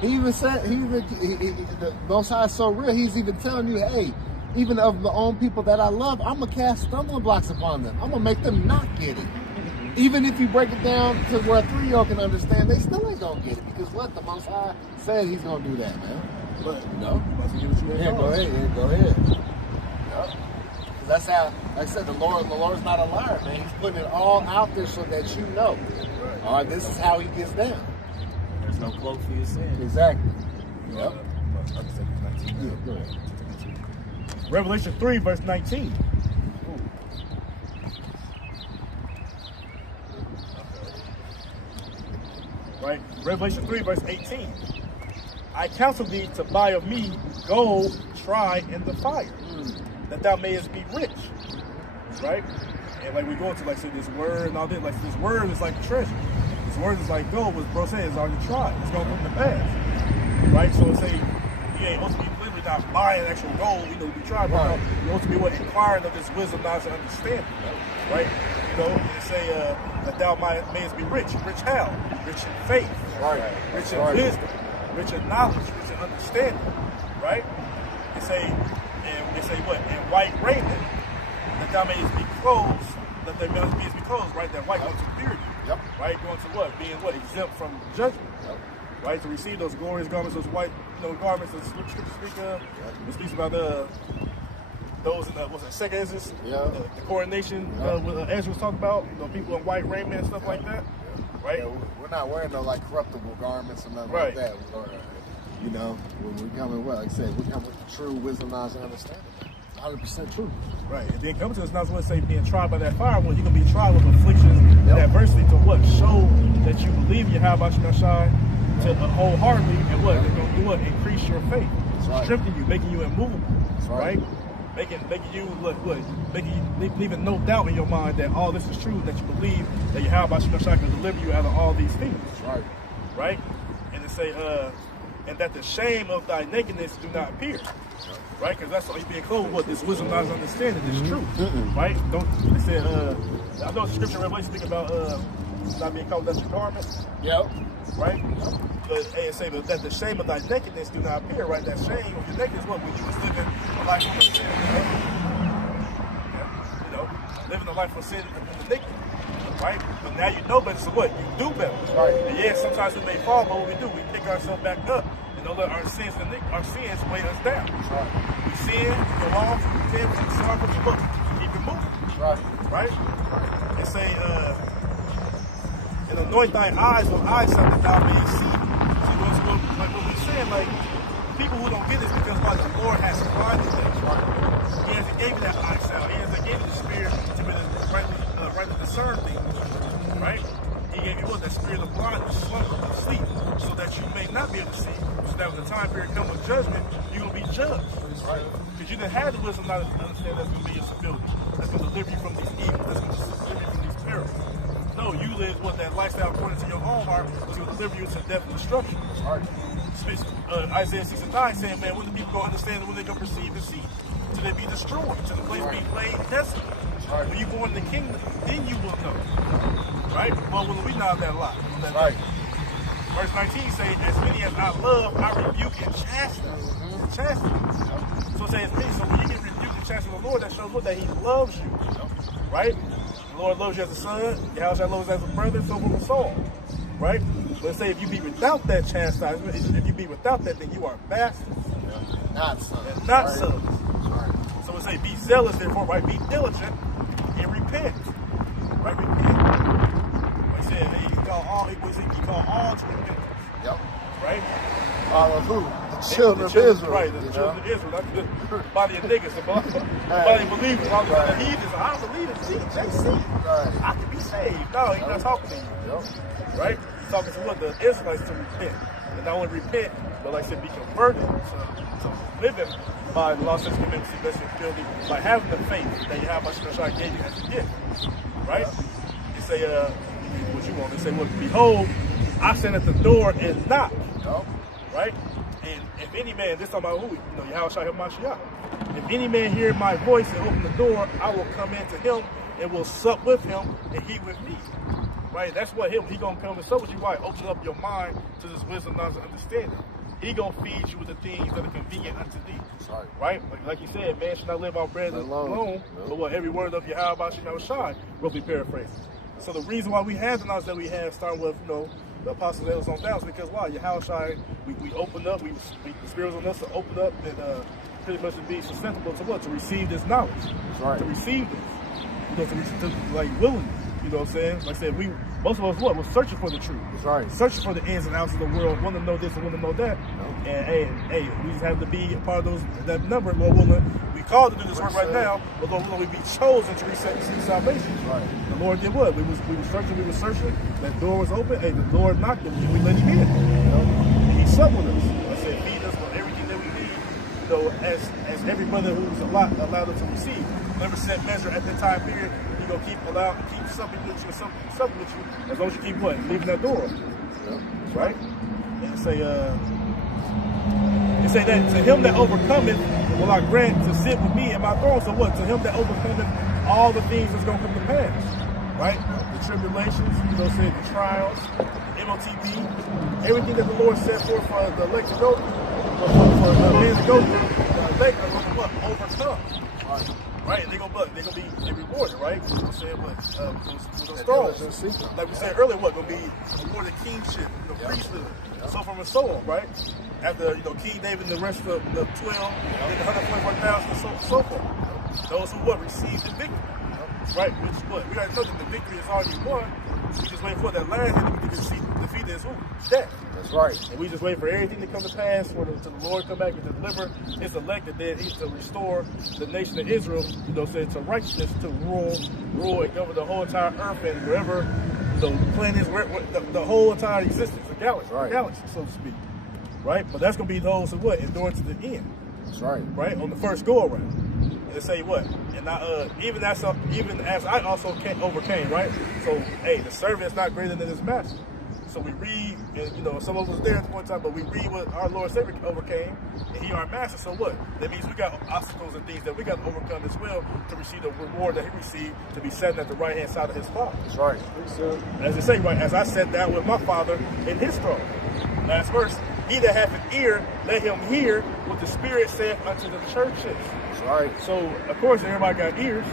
He even said, the Most High is so real. He's even telling you, hey, even of the own people that I love, I'm going to cast stumbling blocks upon them. I'm going to make them not get it. Even if you break it down to where a 3-year-old can understand, they still ain't going to get it. Because what? The Most High said he's going to do that, man. But, you know? Yeah, go ahead. Yeah, go ahead. Yep. That's how, like I said, the Lord's not a liar, man. He's putting it all out there so that you know. All right, this is how he gets down. There's no cloak for your sin. Exactly. Yep. Yeah, go ahead. Revelation 3, verse 19. Right? Revelation 3, verse 18. I counsel thee to buy of me gold tried in the fire, that thou mayest be rich. Right? And like we go into, like, say, this word and all this, like, this word is like treasure. This word is like gold, what bro said, is already tried. It's going to come to pass. Right? So it's you ain't supposed to be literally not buying actual gold, you try, but you're supposed to be inquiring of this wisdom, knowledge, and understanding. Right? And say that thou mayest be rich. Rich how? Rich in faith. Right. Rich in wisdom. Rich in knowledge. Rich in understanding. Right? It say what? In white raiment, that thou mayest be clothed, right? That white going to purity. Yep. Right? Going to what? Being what? Exempt from judgment. Yep. Right? To receive those glorious garments, those white garments that scripture speak of. It speaks about those in the second Ezra, the coronation what Ezra was talking about, people in white raiment and stuff like that. Right? Yeah, we're not wearing no corruptible garments or nothing like that. We're coming like I said, we come with the true wisdom, knowledge, and understanding. 100% true. Right. And then coming to us, not supposed to say being tried by that fire. Well, you're gonna be tried with afflictions and adversity to what? Show that you believe you have Yahweh Shai to wholeheartedly, and what? They're gonna do what? Increase your faith, strengthen you, making you immovable. Right? Making you leaving no doubt in your mind that all this is true, that you believe that Yahweh Shai can deliver you out of all these things. Right. Right? say, and that the shame of thy nakedness do not appear. Right? Because that's all he's being clothed with. This wisdom, knowledge, understanding is true. Right? Don't, they said, I know the scripture Revelation speak about not being covered under garments. Yep. Right? But it say that the shame of thy nakedness do not appear. Right? That shame of your nakedness, what? When you was living a life of sin. You know, living a life of sin and iniquity. Right? But now you know better, so what? You do better. Right. And yeah, sometimes we may fall, but what we do, we pick ourselves back up and don't let our sins weigh us down. Right. We sin, we go off, we sin, we start from the book. Keep it moving. Right. Right? And say, and anoint thine eyes with eyesight that thou mayest see. See, like what we're saying, like, people who don't get this because why the Lord has provided them. He hasn't given that eyesight. He hasn't given the spirit to be rightly discern things. Right? He gave you what? That spirit of blindness, slumber, of sleep, so that you may not be able to see. So that when the time period comes with judgment, you're going to be judged. Right? Because you didn't have the wisdom not to understand that's going to be your stability. That's going to deliver you from these evils. That's going to deliver you from these perils. No, you live what that lifestyle according to your own heart was going to deliver you to death and destruction. Right. Isaiah 6 and 9 saying, man, when the people going to understand and when they going to perceive and see, till they be destroyed, till the place be laid desolate. Right. When you go in the kingdom, then you will know. Right? Well, we not that lot. Right. Verse 19 says, as many as I love, I rebuke and chastise. Chastise. So it says, so when you get rebuked and chastise the Lord, that shows what? That he loves you. Right? The Lord loves you as a son, Yahweh loves you as a brother, so will the soul. Right? Let's say if you be without that chastisement, if you be without that, then you are bastards. Not sons. And not sons. Right. So it say, be zealous, therefore, right? Be diligent and repent. Right? Repent. Like I said, he called all to repentance. Yep. Right? All of who? The children of Israel. Right, the children of Israel. Not the body of niggas, the body of believers. All the heathens. I don't believe it. They see. Right. I can be saved. No, he's not talking to you. Yep. Right? He's talking to what? The Israelites to repent. And not only repent, but like I said, be converted to living by the law, statutes, commandments, blessing, and ability, by having the faith that you have much I gave you as a gift. Right? They say, what you want? They say, well, behold, I stand at the door and knock. Yep. Right? And if any man, this talking about who? You know, Yahweh Shai Mashiach. If any man hear my voice and open the door, I will come into him and will sup with him and he with me. Right? That's what he gonna come and sup with you. Why? Open up your mind to this wisdom, knowledge, and understanding. He gonna feed you with the things that are convenient unto thee. Sorry. Right? Like you said, man should not live on bread alone, but what every word of Yahweh Shai, roughly paraphrased. So the reason why we have the knowledge that we have, starting with, you know, the apostles that was on down, is because why? Yahweh Shai, we opened up, the Spirit was on us to open up and pretty much to be susceptible to what? To receive this knowledge. Right. To receive this. You know, to like willingly. You know what I'm saying? Like I said, most of us we're searching for the truth. That's right. Searching for the ins and outs of the world, want to know this and want to know that. No. And hey, we just have to be a part of that number. Lord willing, we called to do this work right now, but Lord willing, we be chosen to receive salvation. Right. The Lord did what? We was searching. That door was open. Hey, the Lord knocked and we let him in. You know? And he supped with us. I said, feed us with everything that we need. You know, as every brother who's allowed us to receive. Never set measure at that time period. You gonna keep something with you, as long as you keep what? Leaving that door open. Yeah. Right? And say that to him that overcometh will I grant to sit with me in my throne. So what? To him that overcometh all the things that's gonna come to pass. Right? The tribulations, you know, say the trials, the MOTB, everything that the Lord set forth for the elect to go through, for men to go through, the elect are gonna what? Overcome. Right. Right, they're gonna be rewarded, right? You know what I'm saying? But those thrones, like we said earlier, what gonna be rewarded kingship, the priesthood, so from and so on, right? After King David and the rest of the 12, then the 144,000, so forth. Those who receive the victory, right? Which what we already know that the victory is already won. We just wait for that last enemy to defeat is who? Death. That's right. And we just wait for everything to come to pass, for the Lord come back and deliver his elected, then he's to restore the nation of Israel, you know, to righteousness, to rule and govern the whole entire earth and wherever the planet is, the whole entire existence, the galaxy, so to speak. Right? But that's gonna be those who endure to the end. That's right. Right? On the first go around. And say what? And even as I also overcame, right? So hey, the servant is not greater than his master. So we read, and, you know, some of us there at one time, but we read what our Lord and Savior overcame, and He our Master. So what? That means we got obstacles and things that we got to overcome as well to receive the reward that He received, to be sitting at the right hand side of His Father. That's right. So, As they say, right, as I sat down with my Father in His throne. Last verse, he that hath an ear, let him hear what the Spirit saith unto the churches. That's right. So, of course, everybody got ears,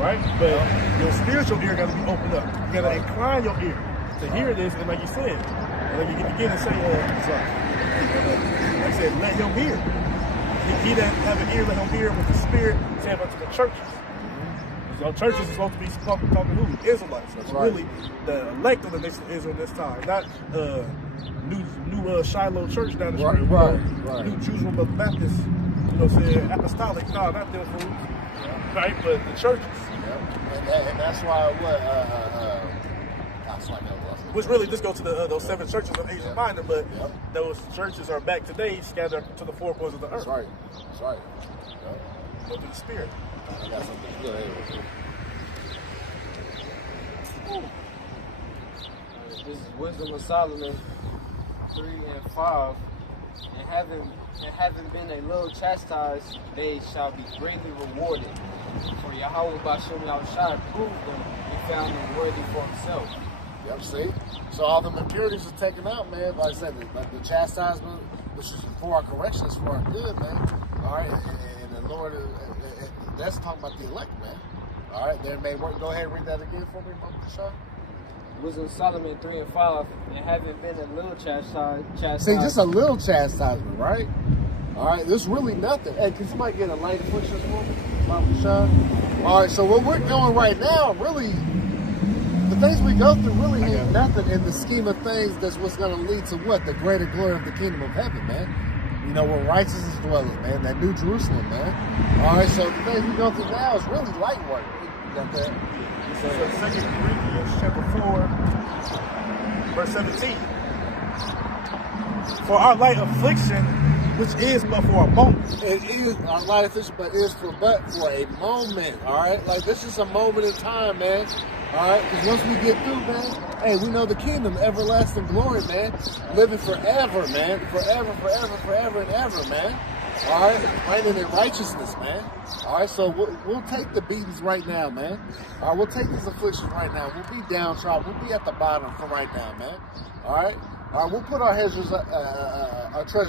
right? But your spiritual ear got to be opened up. You got to incline your ear to hear this, and like you said, and then you can begin to say, like I said, let him hear. He that have an ear, let him hear what the Spirit saith unto the churches. So churches is supposed to be talking who? Israelites. That's really the elect of the nation of Israel this time, not new Shiloh Church down the street. Right. New Jerusalem Baptist, you know what I'm saying? Apostolic. No, not them fools. Right, but the churches. And that's why Which really just go to those 7 churches of Asia Minor, but those churches are back today, scattered to the 4 corners of the earth. That's right. That's right. Go through the Spirit. I got something good here. this is Wisdom of Solomon 3 and 5. And having been a little chastised, they shall be greatly rewarded. For Yahweh Bashem Yahushua proved them and found them worthy for Himself. Yep, see? So all the impurities are taken out, man. Like I said, the chastisement, which is for our correction, is for our good, man. All right? And the Lord, that's talking about the elect, man. All right? There may work. Go ahead and read that again for me, Mama Shaw. Wisdom of Solomon 3 and 5. And having been a little chastised. See, just a little chastisement, right? All right, this is really nothing. Hey, can somebody get a light affliction for me, Mama Shaw? All right, so what we're doing right now, really, the things we go through really ain't nothing in the scheme of things. That's what's going to lead to what? The greater glory of the kingdom of heaven, man. You know, where righteousness dwelling, man. That new Jerusalem, man. All right, so the things we go through now is really light work. You got that? So 2 Corinthians chapter 4, verse 17. For our light affliction, which is but for a moment. It is our light affliction, but is but for a moment. All right, like this is a moment in time, man. All right, because once we get through, man, hey, we know the kingdom, everlasting glory, man, living forever, man, forever and ever, man. All right, reigning in righteousness, man. All right, so we'll take the beatings right now, man. All right, we'll take these afflictions right now. We'll be downtrodden. We'll be at the bottom for right now, man. All right, we'll put our treasures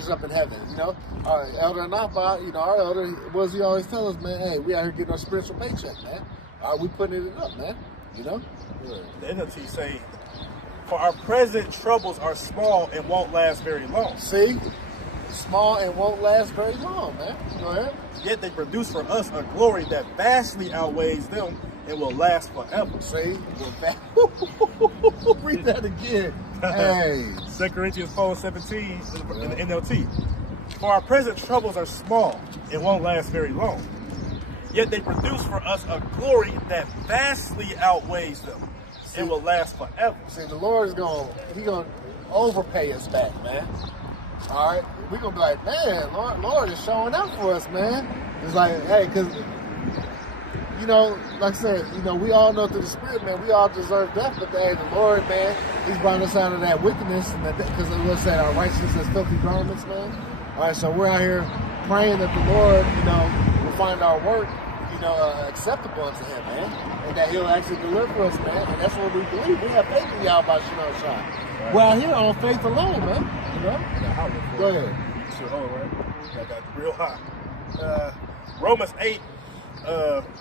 up in heaven. You know, our elder Napa, you know, our elder, what does he always tell us, man? Hey, we out here getting our spiritual paycheck, man. All right, we putting it up, man. You know, the NLT say, for our present troubles are small and won't last very long. See? Small and won't last very long, man. Go ahead. Yet they produce for us a glory that vastly outweighs them and will last forever. See? Read that again. Hey. 2 Corinthians 4:17 in the NLT. For our present troubles are small and won't last very long. Yet they produce for us a glory that vastly outweighs them and will last forever. See, the Lord is gonna overpay us back, man. All right, we're gonna be like, man, Lord is showing out for us, man. It's like, hey, because you know, like I said, you know, we all know through the Spirit, man, we all deserve death, but hey, the Lord, man, He's brought us out of that wickedness, and because it was that our righteousness as filthy garments, man. All right, so we're out here praying that the Lord, you know, will find our work, you know, acceptable unto Him, man, and that He'll actually deliver us, man. And that's what we believe. We have faith in Yahweh Shai. Right. We're out here on faith alone, man. You know? Go ahead. Sure, right? Got that real high. Romans 8,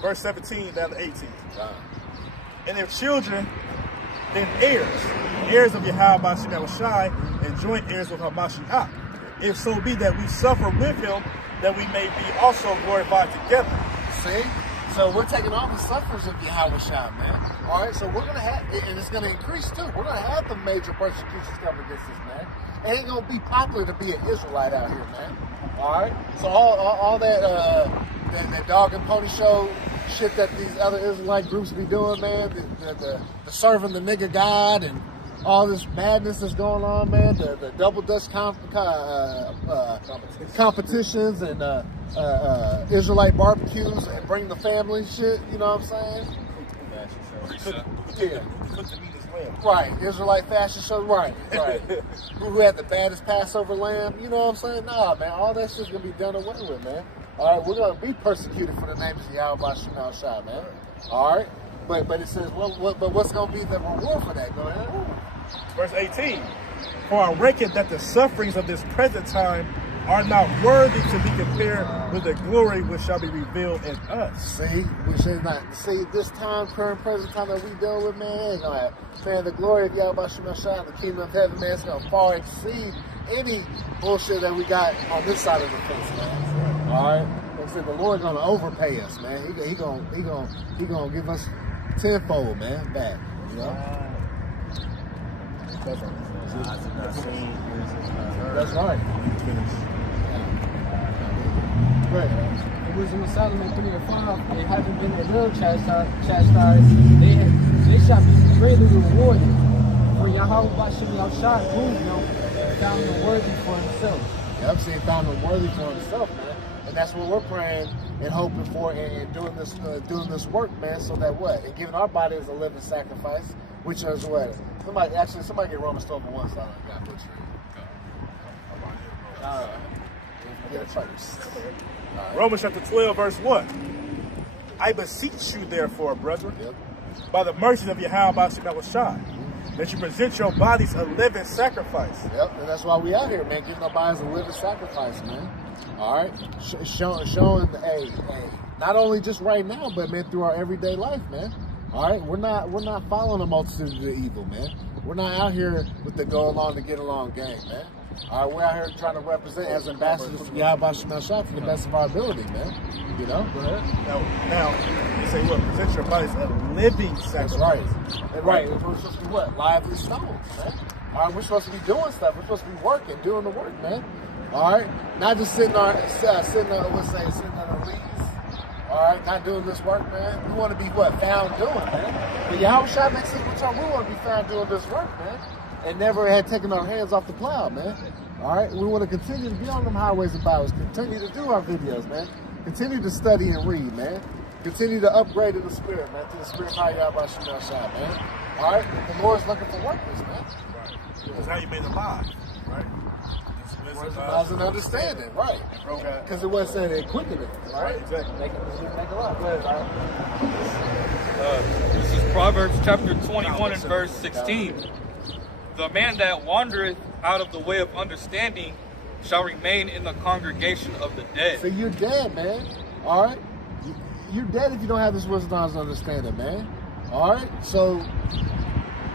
verse 17 down to 18. And if children, then heirs of Yahweh Shai, and joint heirs with Hamashiach. If so be that we suffer with Him, that we may be also glorified together. See? So we're taking all the sufferers of Yahweh Shai, man. All right, so we're going to have, and it's going to increase too. We're going to have the major persecutions come against us, man. It ain't going to be popular to be an Israelite out here, man. All right? So all that dog and pony show shit that these other Israelite groups be doing, man, the serving the nigga God and all this madness that's going on, man, the double dutch competitions and Israelite barbecues and bring the family shit, you know what I'm saying? Yeah. lamb. Right, Israelite fashion show, right. Who had the baddest Passover lamb, you know what I'm saying? Nah, man, all that shit's gonna be done away with, man. All right, we're gonna be persecuted for the name of Yahweh Shemel Shai, man. All right, but it says, but what's gonna be the reward for that? Go ahead. Verse 18. For I reckon that the sufferings of this present time are not worthy to be compared with the glory which shall be revealed in us. See, we should not see this time, current present time that we deal with, man. Ain't gonna have, man, the glory of Yahweh Shemel Shai and the kingdom of heaven, man, it's gonna far exceed any bullshit that we got on this side of the fence, man. All right, like I said, the Lord's gonna overpay us, man. He gonna give us tenfold, man, back. You know. That's right. Right. In Wisdom of Solomon 3:5, they haven't been a little chastised. They shall be greatly rewarded. For Yahweh Bashem Yahushua proved them, found them worthy for himself. Yep, see, he found them worthy for himself, man. And that's what we're praying and hoping for and doing this work, man, so that what? And giving our body as a living sacrifice, which is what? Somebody get Romans 12:1 so I got butchered. Romans chapter 12, verse 1. I beseech you, therefore, brethren, by the mercies of Yahweh Shemel Shai, that you present your bodies a living sacrifice. Yep, and that's why we out here, man, giving our bodies a living sacrifice, man. All right, showing, hey, not only just right now, but man, through our everyday life, man. All right, we're not following a multitude of the evil, man. We're not out here with the go along to get along gang, man. All right, we're out here trying to represent as ambassadors for Yahweh Shemel Shai to the best of our ability, man. You know, go ahead. Now you say what? Present your bodies a living sacrifice. That's right. Right. We're supposed to be what? Lively stones, man. All right, we're supposed to be doing stuff. We're supposed to be working, doing the work, man. All right, not just sitting on our leaves. All right, not doing this work, man. We want to be what? Found doing, man. But Yahweh Shai makes us return. We want to be found doing this work, man. And never had taken our hands off the plow, man. All right, we want to continue to be on them highways and byways. Continue to do our videos, man. Continue to study and read, man. Continue to upgrade in the spirit, man. To the spirit of Yahweh Shemel Shai, man. All right, the Lord's looking for workers, man. That's how you made alive, right? As an understanding, right? Because it wasn't saying it quickened it, right? Exactly. Make a lot. This is Proverbs chapter 21 and verse 16. The man that wandereth out of the way of understanding shall remain in the congregation of the dead. So you're dead, man. All right? You're dead if you don't have this wisdom and understanding, man. All right? So,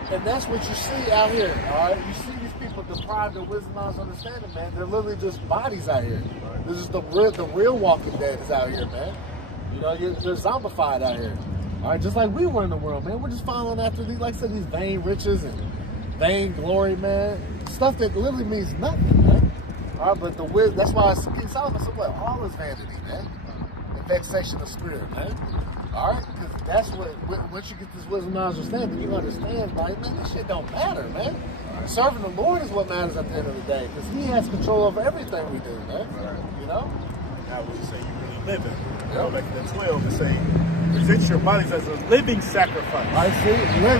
and that's what you see out here, all right? You see these people deprived of wisdom and understanding, man. They're literally just bodies out here. This is the real walking dead is out here, man. You know, they're zombified out here. All right? Just like we were in the world, man. We're just following after these, like I said, these vain riches and vain glory, man. Stuff that literally means nothing, man. All right, but that's why King Solomon said, what? All is vanity, man. And vexation of spirit, man. All right? Because that's what, once you get this wisdom and understanding, you understand, like, man, this shit don't matter, man. Serving the Lord is what matters at the end of the day. Because he has control over everything we do, man. You know? Now, when you say you really living, go back to the 12 and say, present your bodies as a living sacrifice. I see.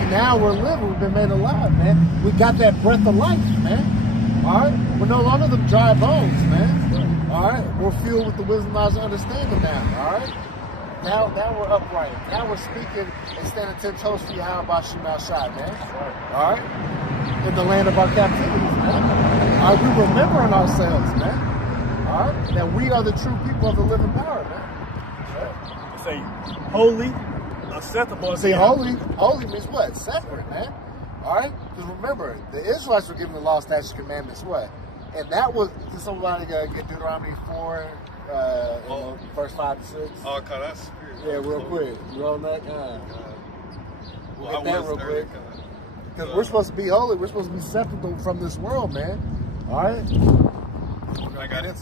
Now we're living. We've been made alive, man. We got that breath of life, man. All right? We're no longer the dry bones, man. All right? We're filled with the wisdom, knowledge, and understanding now. All right? Now we're upright. Now we're speaking and standing 10 toes for Yahweh Shemel Shai, man. All right? In the land of our captivities, man. All right? We're remembering ourselves, man. All right? That we are the true people of the living power, man. Say holy, acceptable. See, holy means what? Separate, man. All right? Because remember, the Israelites were given the law, statutes, commandments, what? And that was, did somebody get Deuteronomy 4, verse 5 to 6? Oh, God, that's spirit. Yeah, real quick. You on that? We'll get that real quick. Because we're supposed to be holy. We're supposed to be separate from this world, man. All right? I got it.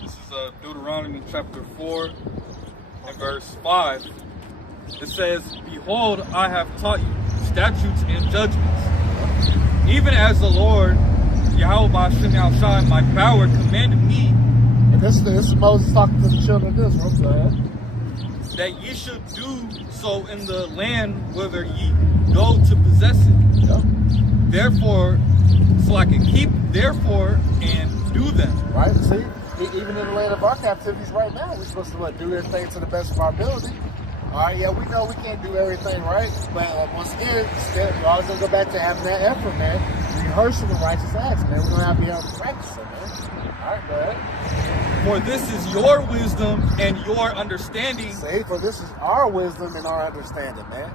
This is Deuteronomy chapter 4 and verse 5. It says, behold, I have taught you statutes and judgments, even as the Lord, Yahweh Shemel Shai, my power, commanded me. And this is Moses talking to the children of Israel. Go ahead. that ye should do so in the land whither ye go to possess it. Yep. Therefore, so I can keep therefore and do them. Right? See, even in the land of our captivities right now, we're supposed to do everything to the best of our ability. All right, yeah, we know we can't do everything right, but once again, we're always gonna go back to having that effort, man. Rehearsing the righteous acts, man. We're gonna have to be able to practice it, man. All right, go ahead. For this is your wisdom and your understanding. See, for this is our wisdom and our understanding, man.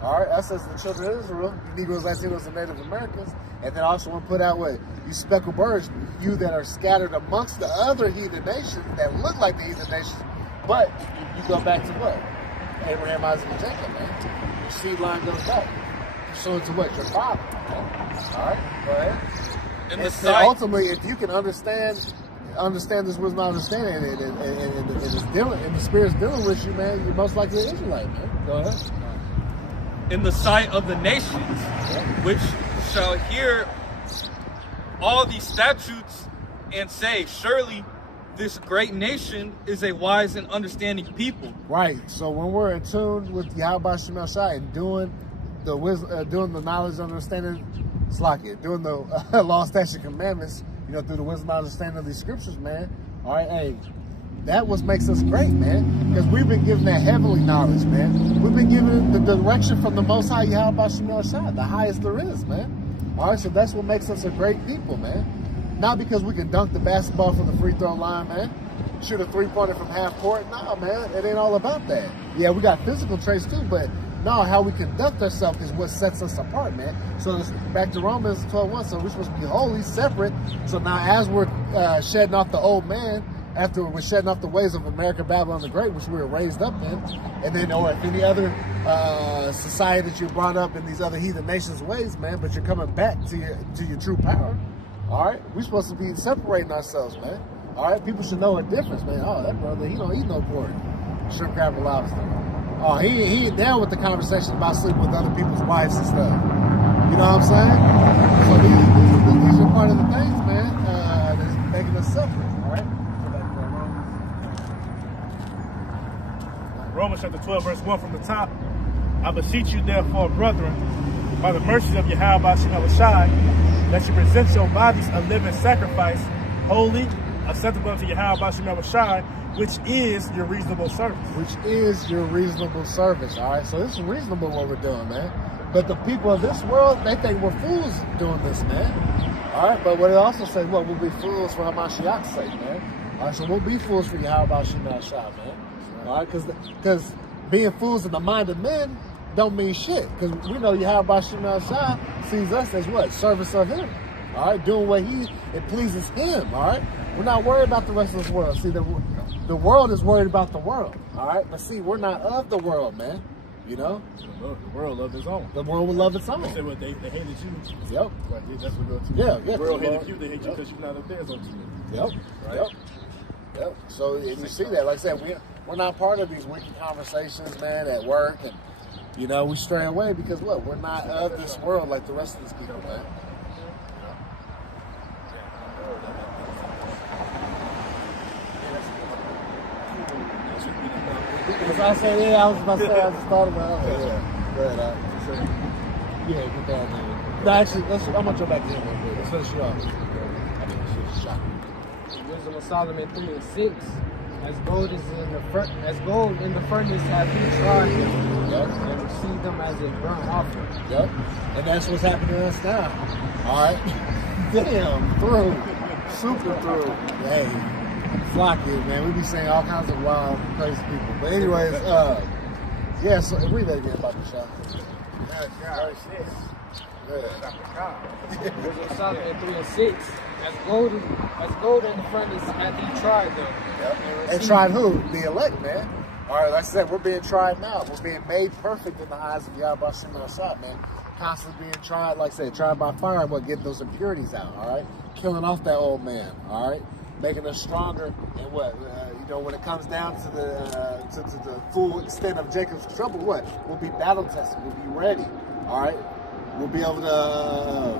All right, us as the children of Israel, you Negroes, Latinos, and Native Americans, and then also want to put out what you speckled birds, you that are scattered amongst the other heathen nations that look like the heathen nations, but you go back to what? Abraham, Isaac, and Jacob, man. Your seed line goes back. So to what? Your father. All right, go ahead. In And the so sight, ultimately, if you can understand this wisdom, understanding, and it's dealing, and the Spirit's dealing with you, man, you're most likely an Israelite, man. Go ahead. in the sight of the nations, which shall hear all these statutes and say, surely this great nation is a wise and understanding people. Right. So when we're in tune with Yahweh Shemel Shai and doing the wisdom, doing the knowledge, understanding, it's like it, doing the law, statute, commandments, you know, through the wisdom, understanding of these scriptures, man. All right, hey, that what makes us great, man, because we've been given that heavenly knowledge, man. We've been given the direction from the Most High Yahweh Shemel Shai, the highest there is, man. All right, so that's what makes us a great people, man. Not because we can dunk the basketball from the free throw line, man. Shoot a three-pointer from half court. No, man, it ain't all about that. Yeah, we got physical traits too, but no, how we conduct ourselves is what sets us apart, man. So it's back to Romans 12:1. So we're supposed to be holy, separate. So now as we're shedding off the old man, after we're shedding off the ways of America, Babylon the Great, which we were raised up in, and then, or if any other society that you brought up in these other heathen nations' ways, man, but you're coming back to your true power. All right, we're supposed to be separating ourselves, man. All right, people should know a difference, man. Oh, that brother, he don't eat no pork, shrimp, crab, and lobster. Oh, he ain't down with the conversation about sleeping with other people's wives and stuff. You know what I'm saying? So these are part of the things, man, that's making us separate. All right. Romans chapter 12, verse 1 from the top. I beseech you, therefore, brethren, by the mercy of Yahweh Shemel Shai, that you present your bodies a living sacrifice, holy, acceptable unto Yahweh Shemel Shai, which is your reasonable service. Which is your reasonable service, all right? So this is reasonable what we're doing, man. But the people of this world, they think we're fools doing this, man. All right, but what it also says, what, we'll be fools for Hamashiach's sake, man. All right, so we'll be fools for Yahweh Shemel Shai, man. All right, because being fools in the mind of men don't mean shit. Because we know Yahweh Shemel Shai sees us as what? Service of him. All right, doing what it pleases him, all right? We're not worried about the rest of this world. See, the world is worried about the world, all right? But see, we're not of the world, man, you know? The world loves its own. The world will love its own. They said what they hated you. Yep. Right, that's what go to. Yeah. The world hated you, they hate you because you're not of theirs on you. Yep. Right? Yep. So and you see that, like I said, we're not part of these wicked conversations, man, at work, and you know, we stray away because what? We're not of this world like the rest of these people, man. As I said, yeah, I was about to say, I just thought about it. Yeah, get down there. No, actually, I'm gonna jump back in real quick. Let's finish you off. Wisdom of Solomon 3:6. As gold in the furnace have you tried them, and received them as a burnt offering. Yep. And that's what's happening to us now. All right. Damn, through. Super through. Hey, flock it, man. We be saying all kinds of wild, crazy people. But anyways, yeah, so read that again about the shot. Wisdom of Solomon 3:6. As gold in the furnace have you tried them. Yep. And tried who? The elect, man. All right, like I said, we're being tried now. We're being made perfect in the eyes of Yahweh Shemel Shai, man. Constantly being tried, like I said, tried by fire, but getting those impurities out, all right? Killing off that old man, all right? Making us stronger, and what? You know, when it comes down to the full extent of Jacob's trouble, what? We'll be battle tested. We'll be ready, all right? We'll be able to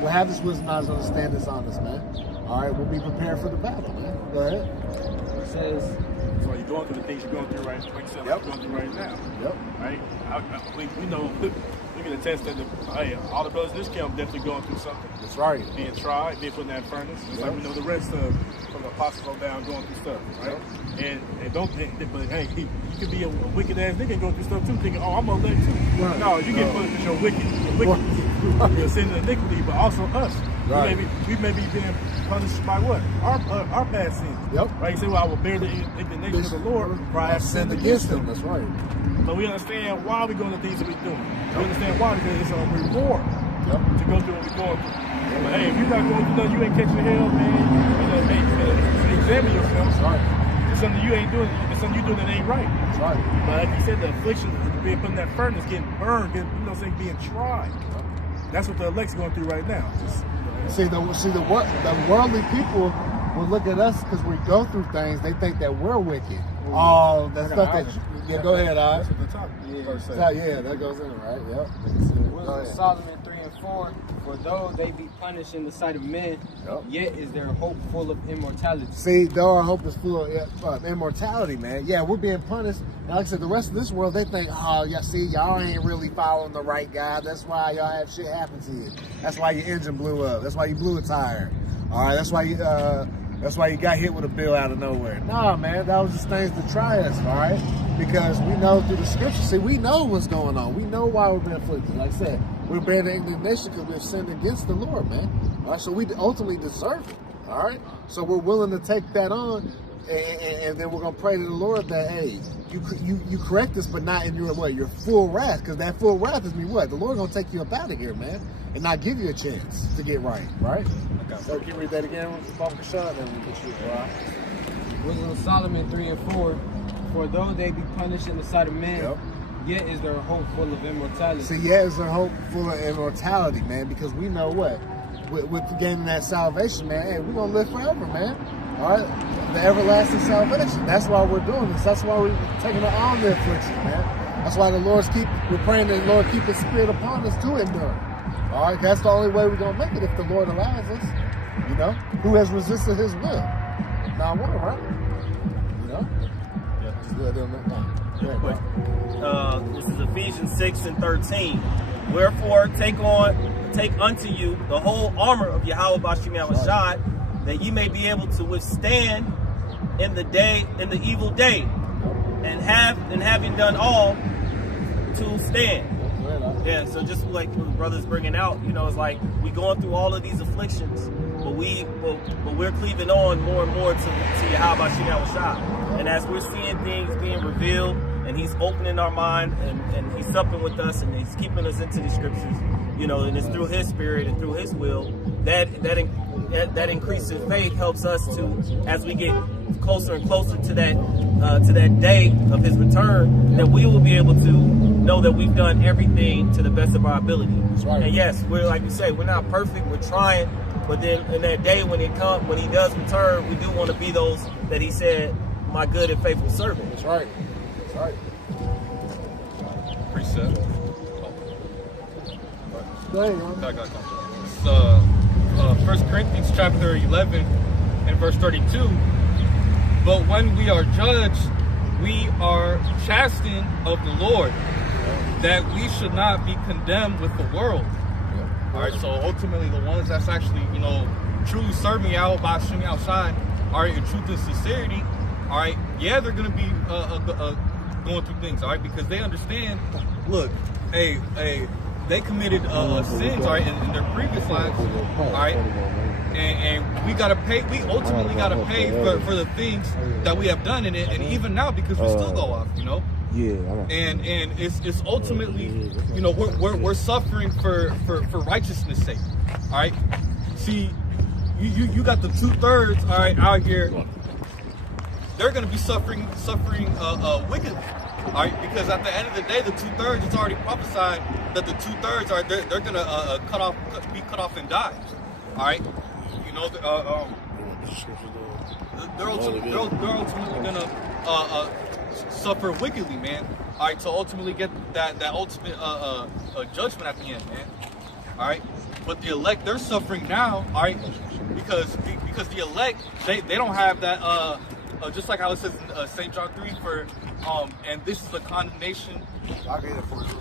we'll have this wisdom, knowledge, understand this on us, man. All right, we'll be prepared for the battle, man. Go ahead. It says, So you're going through the things you're going through right, like you said, like you're going through right now. Yep. Right? We know, we can attest that all the brothers in this camp definitely going through something. That's right. Being tried, being put in that furnace. Just like we know the rest of from the apostles on down going through stuff, right? And don't think, but hey, you could be a wicked ass nigga and go through stuff too, thinking, oh, I'm gonna let too. Right. No, you get punished for your wicked, your sin and iniquity, but also us. Right. We may be being punished by what? Our past sins. Yep. Right? You say, well, I will bear the indignation of the Lord, for I have sinned against him. That's right. But we understand why we're doing the things that we're doing. We understand why, because it's a reward Yep. to go through what we're going through. But hey, if you're not going through nothing, you ain't catching hell, man. You gotta examine yourself. That's right. There's something you ain't doing. There's something you doing that ain't right. That's right. But like you said, the affliction, being put in that furnace, getting burned, saying being tried. That's what the elect's going through right now. See the worldly people will look at us because we go through things. They think that we're wicked. Oh, that stuff that go ahead, That's what they're talking. Yeah, that goes in, right? Yep. Wisdom of Solomon 3 and 4. For though they be punished in the sight of men, yet is their hope full of immortality. See, though our hope is full of immortality, man. Yeah, we're being punished. And like I said, the rest of this world, they think, oh, y'all ain't really following the right guy. That's why y'all have shit happen to you. That's why your engine blew up. That's why you blew a tire. All right, that's why you got hit with a bill out of nowhere. Nah, man, that was just things to try us, all right? Because we know through the scriptures, see, we know what's going on. We know why we're being afflicted. Like I said, we're bearing the indignation because we've sinned against the Lord, man. All right, so we ultimately deserve it, all right? So we're willing to take that on, and then we're going to pray to the Lord that, hey, you correct us, but not in your full wrath, because that full wrath is what? The Lord going to take you up out of here, man, and not give you a chance to get right? Okay. So can you read that again with Bumper Shot, and we'll get you right. Wisdom of Solomon 3 and 4. For though they be punished in the sight of men, yet is their hope full of immortality. See, yeah, is their hope full of immortality, man, because we know what? With gaining that salvation, man, hey, we're going to live forever, man. All right? The everlasting salvation. That's why we're doing this. That's why we're taking on the affliction, man. That's why we're praying that the Lord keep his spirit upon us to endure. All right? That's the only way we're going to make it if the Lord allows us. You know? Who has resisted his will? Not one, right? You know? This is Ephesians 6 and 13. Wherefore take unto you the whole armor of Yahweh Bashim Yahushua, that ye may be able to withstand in the evil day, and having done all to stand. Yeah, so just like what the brother's bringing out, it's like we going through all of these afflictions, but we're cleaving on more and more to Yahweh Bashim Yahushua. And as we're seeing things being revealed, and he's opening our mind, and he's supping with us, and he's keeping us into the scriptures, and it's through his spirit and through his will, that increase in faith helps us to, as we get closer and closer to that day of his return, that we will be able to know that we've done everything to the best of our ability. That's right. And yes, we're, like we say, we're not perfect, we're trying, but then in that day when he does return, we do want to be those that he said, my good and faithful servant. That's right. That's right. Precept. Go ahead, It's 1 Corinthians chapter 11 and verse 32. But when we are judged, we are chastened of the Lord, that we should not be condemned with the world. All right, so ultimately the ones that's actually, truly serving out by Shimi outside, all right, in truth and sincerity, all right, yeah, they're going to be going through things, all right, because they understand, look, hey, they committed sins, all right, in their previous lives, all right, and we gotta pay. We ultimately gotta pay for the things that we have done in it, and even now because we still go off, Yeah. And it's ultimately, we're suffering for righteousness' sake, all right. See, you got the 2/3, all right, out here. They're gonna be suffering wickedly. All right, because at the end of the day, the 2/3, it's already prophesied that the 2/3 are they're gonna be cut off and die. All right, they're ultimately gonna suffer wickedly, man. All right, to ultimately get that ultimate judgment at the end, man. All right, but the elect, they're suffering now. All right, because the elect they don't have that just like how it says in St. John 3, and this is the condemnation. I'll get it for you.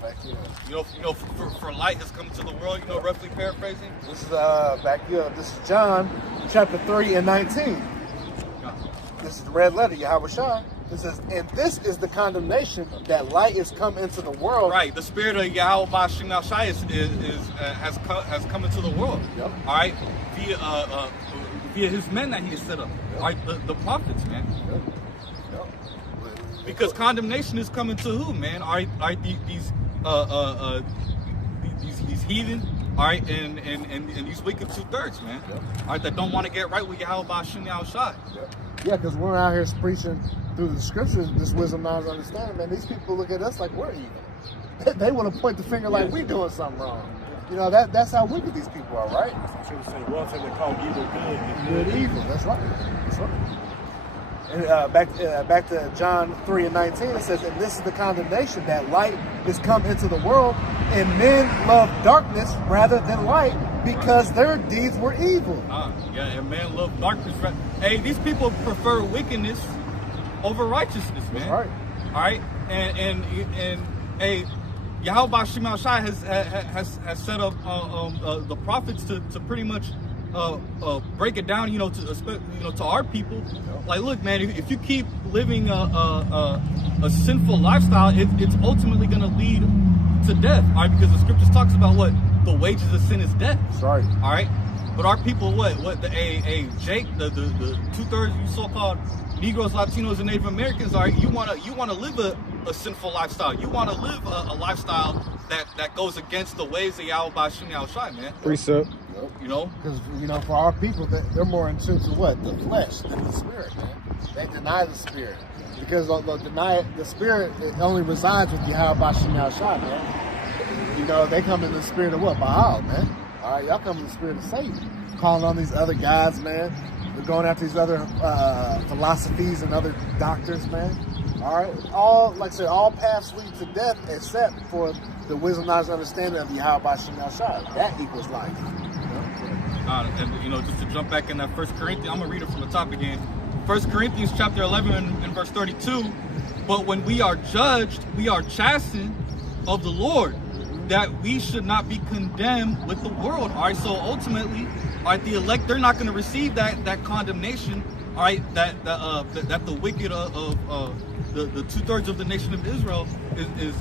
Back here. For light has come to the world. Roughly paraphrasing. This is back here. This is John, chapter 3 and 19. This is the red letter, Yahweh Shai. It says, and this is the condemnation that light is come into the world. Right, the spirit of Yahweh Bashim Shai has come into the world. Yep. All right, via his men that he has set up. Yep. All right, the prophets, man. Yep. Yep. Because condemnation is coming to who, man? All right, these heathen. All right, and these wicked 2/3, man. Yep. All right, that don't want to get right with Yahweh Bashim Shai. Yep. Yeah, because we're out here preaching through the scriptures, this wisdom, knowledge, understanding, man. These people look at us like we're evil. They want to point the finger like we're doing something wrong. That's how wicked these people are, right? I'm sure to say, well, they call evil good and good evil. That's right. That's right. And back to John 3 and 19, it says, and this is the condemnation that light is come into the world, and men love darkness rather than light, because their deeds were evil. Yeah, and man love darkness. Hey, these people prefer wickedness over righteousness, man. That's right. All right, and hey, Yahweh Bashim Shai has set up the prophets to pretty much break it down, to our people. Like, look, man, if you keep living a sinful lifestyle, it's ultimately going to lead to death. All right, because the scriptures talks about what the wages of sin is death. Sorry. All right, but our people, Jake, the 2/3 you so-called Negroes, Latinos, and Native Americans, are you want to live a sinful lifestyle. You want to live a lifestyle that goes against the ways of Yahweh Bashim Shai, man. Precept. Because for our people, they're more in tune to what? The flesh than the spirit, man. They deny the spirit. Because the spirit, it only resides with Yahweh Bashim Shai, man. They come in the spirit of what? Baal, man. All right, y'all come in the spirit of Satan. Calling on these other guys, man. They're going after these other philosophies and other doctors, man. All right, all paths lead to death except for the wisdom, knowledge, understanding of Yahweh Bashim Shai. That equals life. And just to jump back in that 1 Corinthians, I'm gonna read it from the top again. 1 Corinthians chapter 11 and verse 32. But when we are judged, we are chastened of the Lord, that we should not be condemned with the world. All right, so ultimately, all right, the elect, they're not going to receive that condemnation. All right, that the wicked of the 2/3 of the nation of Israel is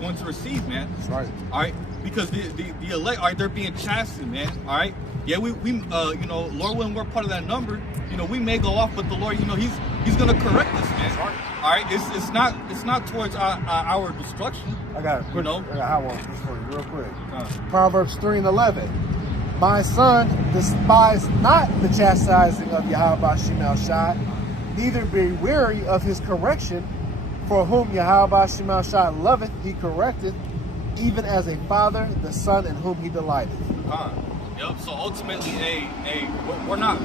going to receive, man. That's right. All right, because the elect, all right, they're being chastened, man. All right, yeah, we Lord willing, we're part of that number. We may go off, but the Lord, He's going to correct us, man. Right. All right, it's not towards our destruction. I got it. I got one for you real quick. Proverbs 3 and 11. My son, despise not the chastising of Yahweh Bashim Shai, neither be weary of his correction, for whom Yahweh Bashim Shai loveth, he correcteth, even as a father, the son in whom he delighteth. Yep. So ultimately, we're not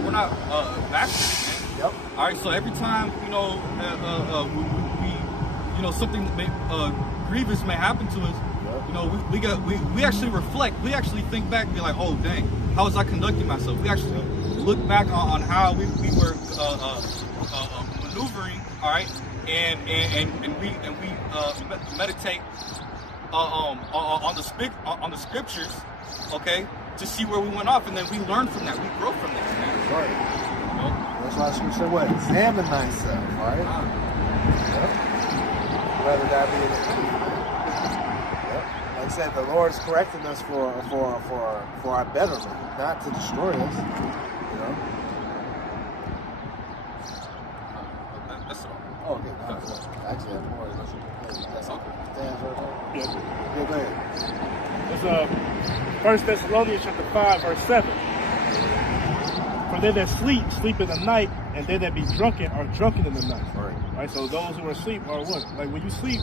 backwards, man. Yep. All right. So every time we something grievous may happen to us, we actually reflect. We actually think back and be like, oh dang, how was I conducting myself? We actually look back on how we were maneuvering. All right, and we meditate on the scriptures. Okay. To see where we went off, and then we learn from that. We grow from that, man. Right. That's why the scripture said what? Examine thyself, right? Yep. Whether that be like I said, the Lord's correcting us for our betterment, not to destroy us. That's all. Oh, okay. No, actually, I have more. That's okay. Yeah. Go ahead. It's 1 Thessalonians chapter 5, verse 7. For they that sleep in the night, and they that be drunken are drunken in the night. Right? So those who are asleep are what? Like when you sleep,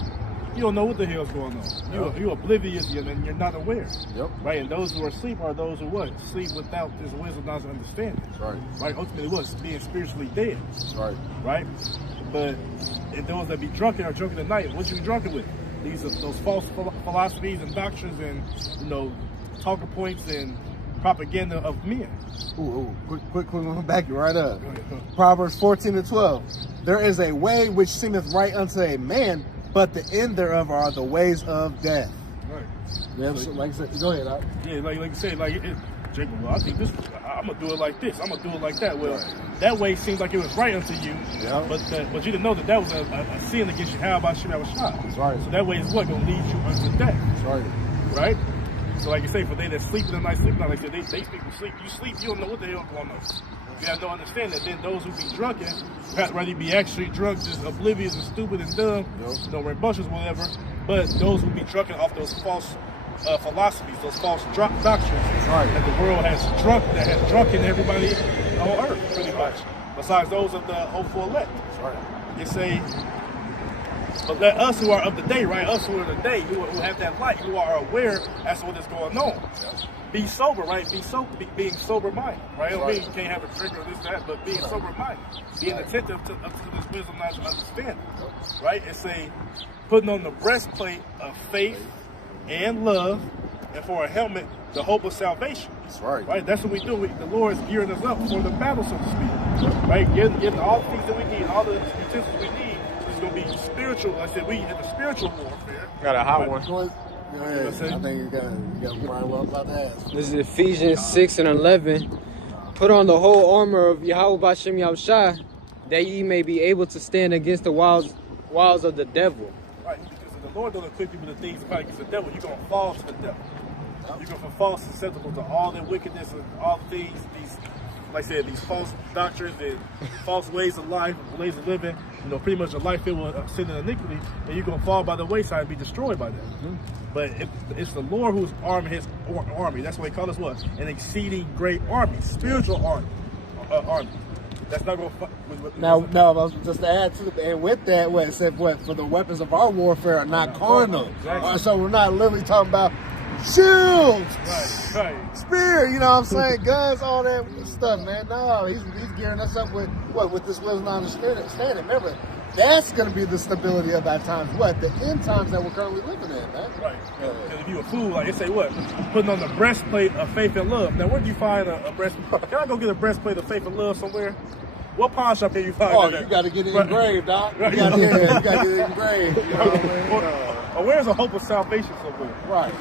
you don't know what the hell's going on. You're oblivious and you're not aware. Yep. Right? And those who are asleep are those who what? Sleep without this wisdom, knowledge, and understanding. Right? Ultimately what? Being spiritually dead. Right? But and those that be drunken are drunken at night. What you be drunken with? These are those false philosophies and doctrines and talking points and propaganda of men. Ooh, quick, back you right up. Proverbs 14:12. There is a way which seemeth right unto a man, but the end thereof are the ways of death. Right. Yeah, so, like I said, go ahead. Yeah, like you said, Jacob, well, I think this, I'm gonna do it like this. I'm gonna do it like that. Well, that way seems like it was right unto you. Yeah. But you didn't know that was a sin against you. How about Shema Shah? That's right. So that way is what gonna lead you unto death. That's right. Right. So like you say, for they that sleep in the night, sleep not. Like they speak of sleep. You sleep, you don't know what the hell going on. You have no understanding. Then those who be drunken, rather be actually drunk, just oblivious and stupid and dumb, rambunctious, whatever. But those who be drunken off those false philosophies, those false doctrines that the world has drunken everybody on earth, pretty much. Besides those of the hopeful elect. They say, but let us who are of the day, right? Us who are of the day, who have that light, who are aware as to what is going on. Be sober, right? Being sober-minded, right? I don't mean you can't have a drink or this, that, but being sober-minded. Being attentive to this wisdom, knowledge, and understanding, right? It's putting on the breastplate of faith and love, and for a helmet, the hope of salvation. That's right. Right? That's what we do. The Lord is gearing us up for the battle, so to speak. Right? Getting all the things that we need, all the utensils we need. It's going to be spiritual. Like I said, we in the spiritual warfare. Got a hot one. Go ahead. I think you got Brian well about to ask. This is Ephesians 6:11. Put on the whole armor of Yahweh Bashem Yahushua, that ye may be able to stand against the wiles of the devil. Right, because if the Lord don't equip you with the things to fight against the devil, you're going to fall to the devil. You're going to fall susceptible to all the wickedness and all the things, like I said, these false doctrines and false ways of life, ways of living, pretty much a life filled with sin and iniquity, and you're going to fall by the wayside and be destroyed by that. But it's the Lord who's arming his army. That's why he called us what? An exceeding great army, spiritual army. That's not going to... Now, just to add to it, and with that, it said, for the weapons of our warfare are not carnal. Exactly. So we're not literally talking about shields, right. spear, you know what I'm saying, guns, all that stuff, man. No, he's gearing us up with this wisdom and understanding. Remember, that's going to be the stability of our times. The end times that we're currently living in, man. Right. Because if you a fool, like they say, putting on the breastplate of faith and love. Now, where do you find a breastplate? Can I go get a breastplate of faith and love somewhere? What pawn shop can you find? Oh, you got to get it engraved, Doc. You got to get it engraved. You know what I mean? Or where's a hope of salvation somewhere? Right.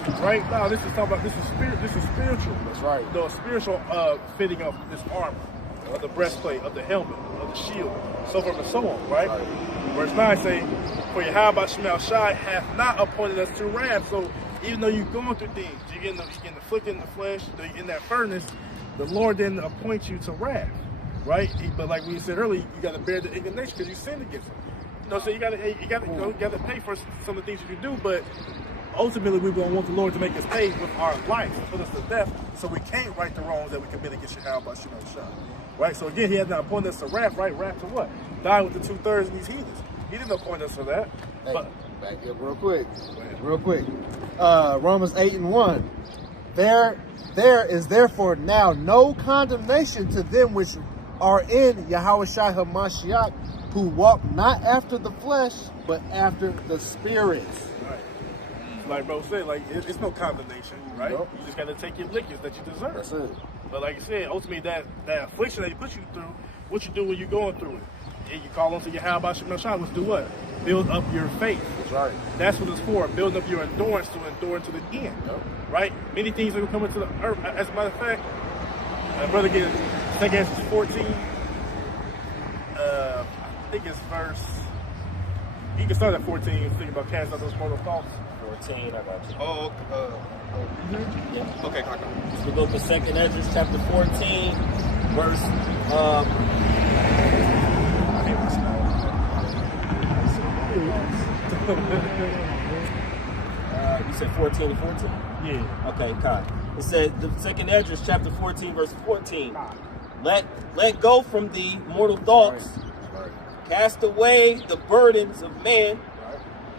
Now, this is spiritual. That's right. A spiritual fitting of this armor, of the breastplate, of the helmet, of the shield, so forth and so on, right? Verse 9 say, for Yahweh Shema Shai hath not appointed us to wrath. So even though you're going through things, you're getting afflicted in the flesh, you're in that furnace, the Lord didn't appoint you to wrath, right? But like we said earlier, you got to bear the indignation because you sinned against him. So you got to pay for some of the things that you do, but ultimately we don't want the Lord to make us pay with our life and put us to death, so we can't right the wrongs that we commit against Yahweh Shema Shai. Right? So again, he had not appointed us to wrath, right? Wrath to what? Die with the 2/3 in these heathens. He didn't appoint us for that. Hey, but back up real quick. Romans 8:1. There is therefore now no condemnation to them which are in Yahweh Shai HaMashiach, who walk not after the flesh, but after the Spirit. Right. Like bro said, it's no condemnation, right? Nope. You just got to take your lickings that you deserve. That's it. But like I said, ultimately that affliction that he puts you through, what you do when you're going through it. And you call on to Yahweh Shema Shai, which do what? Build up your faith. That's right. That's what it's for. Building up your endurance to endure to the end. Yep. Right? Many things are going to come into the earth. As a matter of fact, brother, get 2 14. I think it's verse. You can start at 14 and think about casting out those mortal thoughts. 14, I got you. Oh, Yeah. okay, Kaka. So we go to 2nd Ezra chapter 14, verse. You said 14 to 14? Yeah. Okay, Kai. It said the 2nd Ezra chapter 14, verse 14. Let go from thee mortal thoughts. Cast away the burdens of man.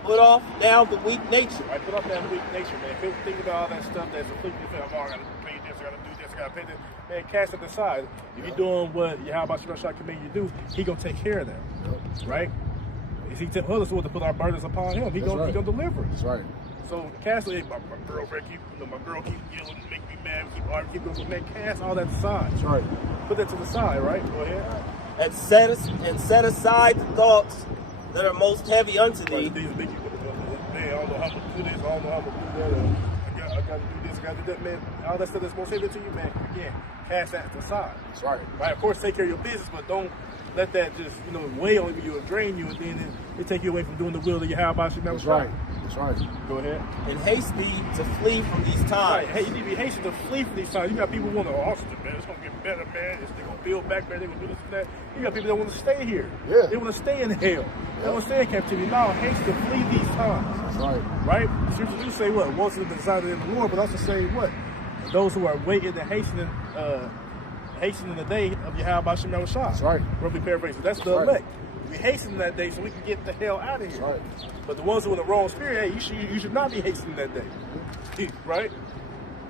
Put off now the weak nature. Right, put off that weak nature, man. If you think about all that stuff that's afflicting you, I gotta pay this, I gotta do this, I gotta pay this. Man, cast it aside. If you're doing what Yahweh Shai command you to do, he gonna take care of that. Right? If he told us what to put our burdens upon him, he gonna deliver. That's right. So cast, hey, my girlfriend my girl keep yelling, make me mad, keep arguing, keep going. So man, cast all that aside. That's right. Put that to the side, right? Go ahead. And set aside the thoughts that are most heavy unto thee. These big, man, I don't know how to do this, I don't know how to do that. I got to do this, I got to do that, man. All that stuff that's most heavy to you, man. Again, cast that to the side. That's right. Right. Of course, take care of your business, but don't let that just weigh on you and drain you, and then it take you away from doing the will of your Yahweh Shem. That's right. That's right. Go ahead. And haste thee to flee from these times. Right. Hey, you need to be hasty to flee from these times. You got people who want to, Austin, man, it's gonna get better, man. They're gonna build back, man. They're gonna do this and that. You got people that want to stay here. Yeah. They want to stay in hell. They want to stay in captivity. No, haste to flee these times. That's right. Right? The scriptures do say what? Once in the desire in the Lord, but also say what? Those who are waiting and hastening the day of Yahweh Shem Shai. That's right. Roughly paraphrasing. That's the elect. We hasten that day so we can get the hell out of here. That's right. But the ones who are in the wrong spirit, hey, you should not be hastening that day. Right?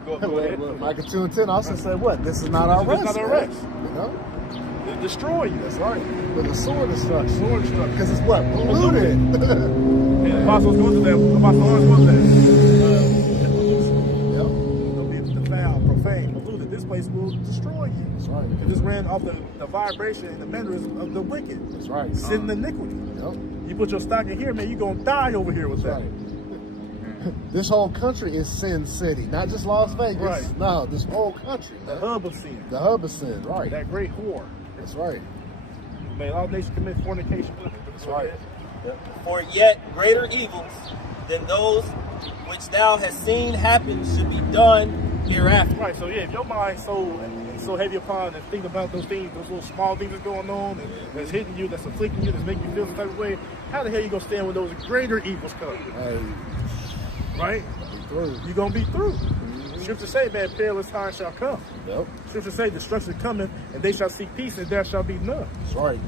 Go ahead. Micah 2:10 also said what? This is not our rest. This is not our rest. You know? They destroy you. That's right. With a sword destruction. Sword destruction. Because it's what? Polluted. And apostles go to that. Apostles always go to that. Yep. They'll be defiled, profane, polluted. This place will destroy you. That's right. It just ran off the vibration and the mannerism of the wicked. That's right. Sin and iniquity. Yep. You put your stock in here, man, you're going to die over here with That's that. right. This whole country is Sin City, not just Las Vegas. Right. No, this whole country. The hub of sin. The hub of sin, right. That great whore. That's right. Man, all nations commit fornication with it. That's right. Yep. For yet greater evils than those which thou hast seen happen should be done hereafter. Right, so yeah, if your mind's so heavy upon and think about those things, those little small things that's going on and that's hitting you, that's afflicting you, that's making you feel some type of way, how the hell you gonna stand when those greater evils come? Hey, right? You're gonna be through. Scripture say, man, perilous times shall come. Yep. Scripture say, destruction coming, and they shall seek peace, and there shall be none. That's right.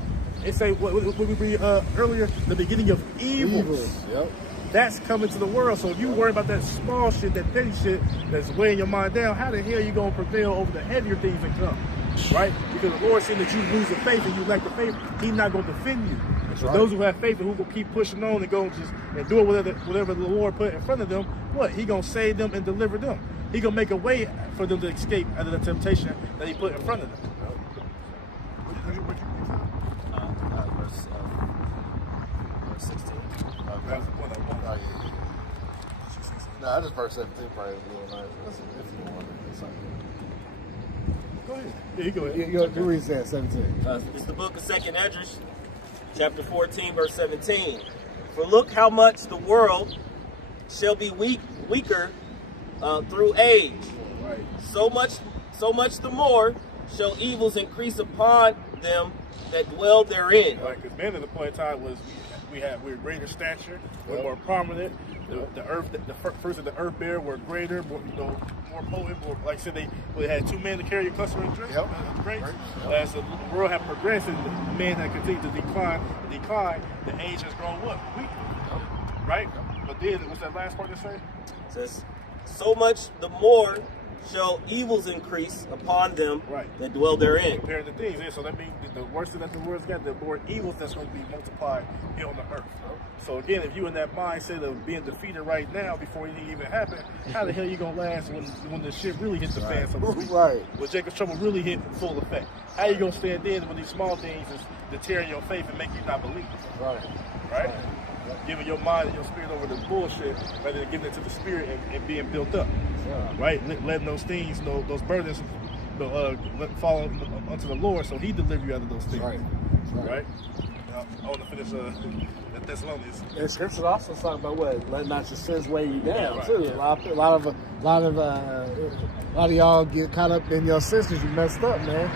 It say what we read earlier, the beginning of evils. Yep. That's coming to the world. So if you worry about that small shit, that petty shit that's weighing your mind down, how the hell you gonna prevail over the heavier things that come? Right? Because the Lord saying that you lose the faith and you lack the faith, He's not gonna defend you. That's So right. those who have faith and who will keep pushing on and go just and do whatever the Lord put in front of them, what? He gonna save them and deliver them. He gonna make a way for them to escape out of the temptation that He put in front of them. Verse 16. No, that is verse 17 probably a little nice. That's if you want it. Go ahead. Yeah, you go ahead. You read that 17. It's the book of 2nd Esdras, chapter 14, verse 17. For look how much the world shall be weaker through age. Right. So much the more shall evils increase upon them that dwell therein. Right, because man at the point in time was we're greater stature, we're more prominent. The earth, the first of the earth bear were greater, more potent. More, like I said, they had 2 men to carry a cluster of grapes. As the world had progressed and the man had continued to decline, the age has grown what? Weaker. Right? But then, what's that last part to say? It says, so much the more shall evils increase upon them that dwell therein. Comparing the things, so that means the worse that the world's got, the more evils that's going to be multiplied here on the earth. So again, if you in that mindset of being defeated right now before anything even happened, how the hell you gonna last when the shit really hits the fan? So Right. when Jacob's trouble really hit full effect, how you gonna stand in when these small things is deterring your faith and make you not believe? Right? Giving your mind and your spirit over to bullshit rather than giving it to the spirit and being built up. Right? Letting those things, those burdens, fall unto the Lord, so He deliver you out of those things. Right? I want to finish the Thessalonians. And the scriptures also talk about what? Let not your sins weigh you down Right, too. yeah. A lot of y'all get caught up in your sins because you messed up, man.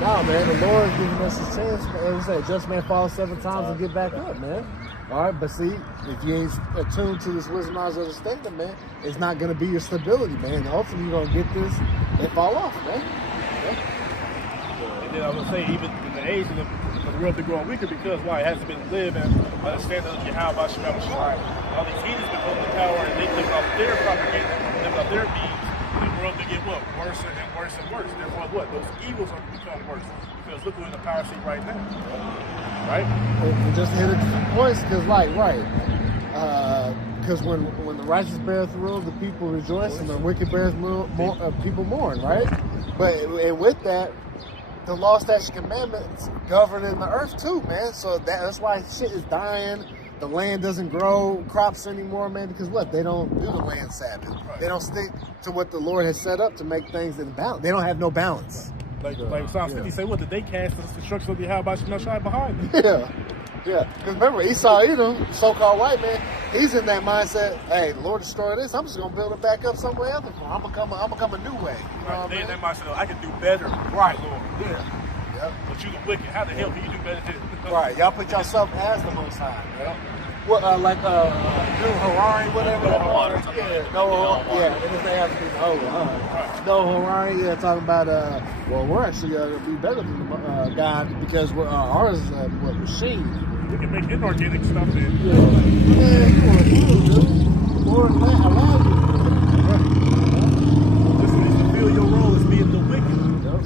No, man, the Lord is giving us a chance. As I said, just man falls 7 times and get back up, man. All right, but see, if you ain't attuned to this wisdom, knowledge, understanding, man, it's not going to be your stability, man. Ultimately, you're going to get this and fall off, man. And then I would say, even in the age of the world, they're growing weaker because why? It hasn't been living by the standard of Yahweh Shem Shai. All these heathens been holding the power and they live off their propaganda, live off their deeds. The world to get what? Worse and worse and worse. Therefore, what? Those evils are become worse. Because look who's in the power seat right now. Right? And just hit a few points, because because when the righteous beareth rule, the people rejoice, and the wicked beareth rule, people mourn, right? But and with that, the law, statutes, commandments governing the earth too, man. So that's why shit is dying. The land doesn't grow crops anymore, man, because what? They don't do the land Sabbath. They don't stick to what the Lord has set up to make things in balance. They don't have no balance. Like Psalm 50 say, what did they cast the destruction of Yahweh behind them? Yeah. Because remember, Esau, so-called white man, he's in that mindset. Hey, the Lord destroyed this. I'm just gonna build it back up somewhere else. I'm gonna come a new way. You know what I mean? They might say, I can do better. Right, Lord. Yeah. Yep. But you the wicked. How the hell can you do better than? Right. Y'all put yourself as the Most High. Yeah. What, like New Harari, whatever. Yeah. And if they have to be No Harari, talking about well, we're actually gonna be better than God because ours is machine. We can make inorganic stuff in. Yeah, you want to do, dude. Lord, allow you. Just to fulfill your role as being the wicked. Yep.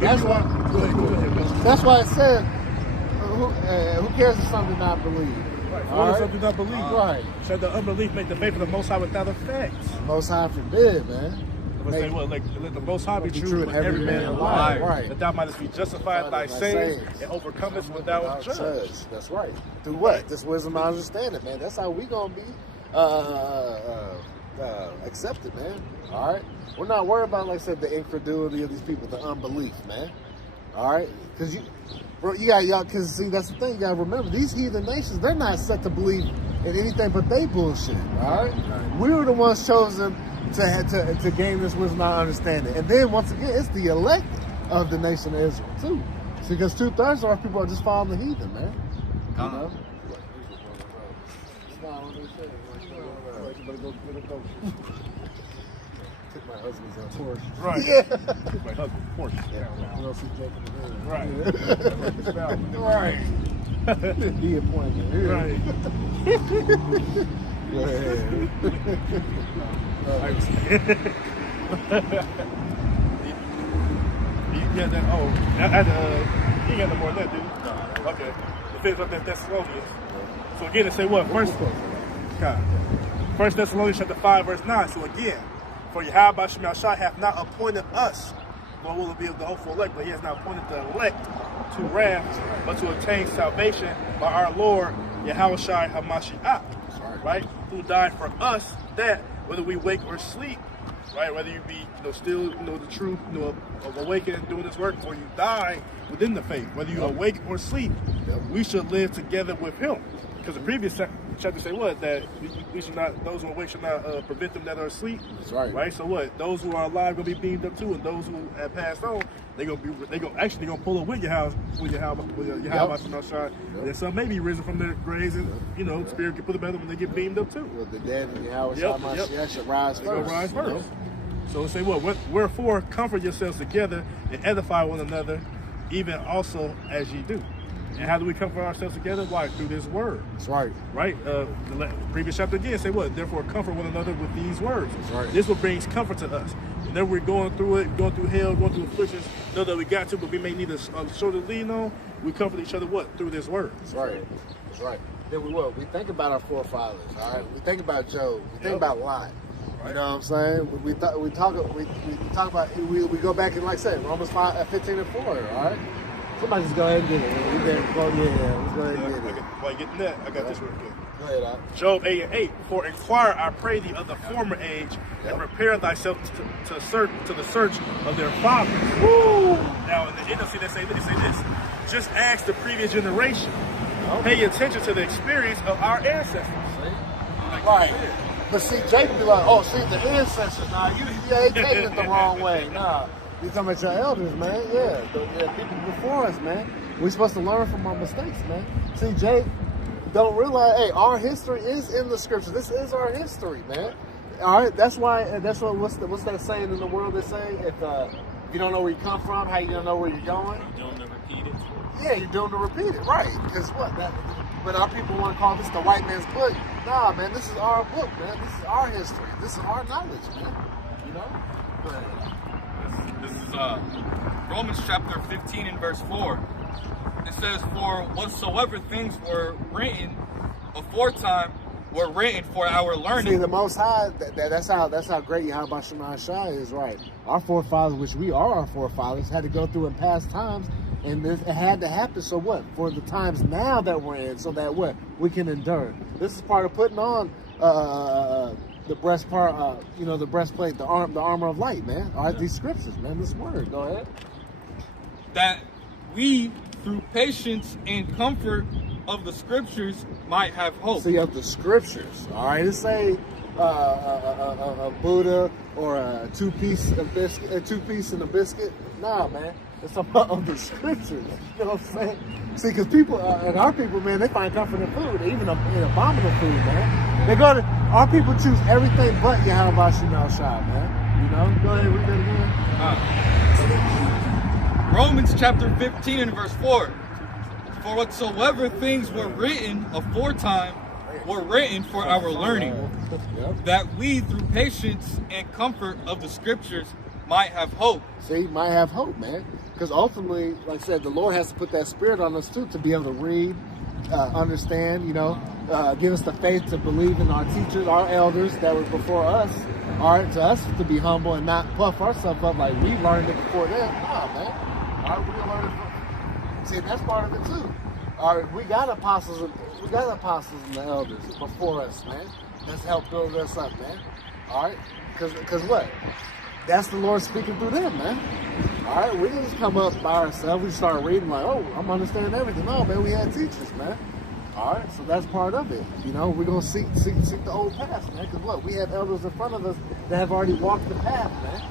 That's why. Go ahead. That's why it said, who cares if something not believed? Right. What is something not believe? Right. Should the unbelief make the faith of the Most High without effect? Most High forbid, man. Say what? Like, let the Most High be true, and every man a lie. Right. That thou mightest be justified in thy sayings and overcomest when thou art judged. That's right. Through what? This wisdom and understanding, man. That's how we gonna be accepted, man. All right. We're not worried about, like I said, the incredulity of these people, the unbelief, man. All right, because because see, that's the thing. You gotta remember, these heathen nations, they're not set to believe in anything but they bullshit. All right, we were the ones chosen to gain this wisdom and understanding, and then once again, it's the elect of the nation of Israel too. See, because 2/3 of our people are just following the heathen, man. You know. Took my husband's Porsche. Right. Yeah. Took my husband's Porsche. Yeah. Right. Right. He appointed. Right. Go ahead. You get that? Oh, you got no more than that, dude. No. Okay. The fifth of Thessalonians. So again, it say what? First Thessalonians chapter 5, verse 9. So again, for Yahweh Shema Shai hath not appointed us, nor will it be of the hopeful elect, but he has not appointed the elect to wrath, but to obtain salvation by our Lord Yahweh Shai HaMashiach, right? Who died for us, that whether we wake or sleep, right? Whether you be still the truth, of awakening and doing this work, or you die within the faith, whether you awake or sleep, we should live together with him. Because the previous chapter say what? That we should not, those who awake should not prevent them that are asleep. That's right. Right. So what? Those who are alive gonna be beamed up too, and those who have passed on, they're gonna pull up with Yahweh Shai. And some may be risen from their graves, and spirit can put them better when they get beamed up too. Well, the dead and Yahweh Shai should rise first. They'll rise first. So it say what? Wherefore comfort yourselves together and edify one another, even also as ye do. And how do we comfort ourselves together? Why? Through this word. That's right. Right? The previous chapter again say what? Therefore comfort one another with these words. That's right. This what brings comfort to us. Whenever we're going through it, going through hell, going through afflictions, know that we got to, but we may need a shoulder to lean on. We comfort each other what? Through this word. That's right. That's right. Then we think about our forefathers, all right? We think about Job. We think about Lot. Right. You know what I'm saying? We talk about, we go back and, like I said, Romans 15 and 4, all right? Somebody just go ahead and get it. Let's go ahead and get it. While getting that, I got this real quick. Go ahead, Al. Job 8 and 8. For inquire, I pray thee, of the former age, and prepare thyself to the search of their fathers. Woo! Now in the NLC they say this. Just ask the previous generation. Pay attention to the experience of our ancestors. Right. But see, Jacob be like, oh, see, the ancestors. Nah, you ain't taking it the wrong way. Nah. You talking about your elders, man. Yeah, the people before us, man. We're supposed to learn from our mistakes, man. See, Jake, don't realize, hey, our history is in the scripture. This is our history, man. All right, that's what's that saying in the world they say? If you don't know where you come from, how you gonna know where you're going? You're doing to repeat it. Yeah, you're doing to repeat it, right? Because what? But our people want to call this the white man's book. Nah, man, this is our book, man. This is our history. This is our knowledge, man. You know? But, this is Romans chapter 15 and verse 4. It says, for whatsoever things were written aforetime were written for our learning. See, the Most High, that's how great Yahweh Shema Shai is, right? Our forefathers, which we are our forefathers, had to go through in past times, and it had to happen. So what? For the times now that we're in, so that what? We can endure. This is part of putting on the breast part, the breastplate, the armor of light, man. All right, these scriptures, man, this word. Go ahead. That we, through patience and comfort of the scriptures, might have hope. See, of the scriptures, all right. It say a Buddha or a two-piece and a biscuit. Nah, man. It's about of the scriptures. You know what I'm saying? See, because people, and our people, man, they find comfort in food, even in abominable food, man. Our people choose everything but Yahweh Shema Shai, man. You know? Go ahead, read that again. Romans chapter 15 and verse 4. For whatsoever things were written aforetime were written for our learning, that we through patience and comfort of the scriptures might have hope. See, might have hope, man. Because ultimately, like I said, the Lord has to put that spirit on us too to be able to read, understand, give us the faith to believe in our teachers, our elders that were before us. All right, to us to be humble and not puff ourselves up like we learned it before them. Nah, man. All right, we learned it. See, that's part of it too. All right, we got apostles and the elders before us, man. That's helped build us up, man. All right, because what? That's the Lord speaking through them, man. All right, we didn't just come up by ourselves. We start reading like, oh, I'm understanding everything. No, man, we had teachers, man. All right, so that's part of it. We're gonna seek the old path, man. Because look, we have elders in front of us that have already walked the path, man.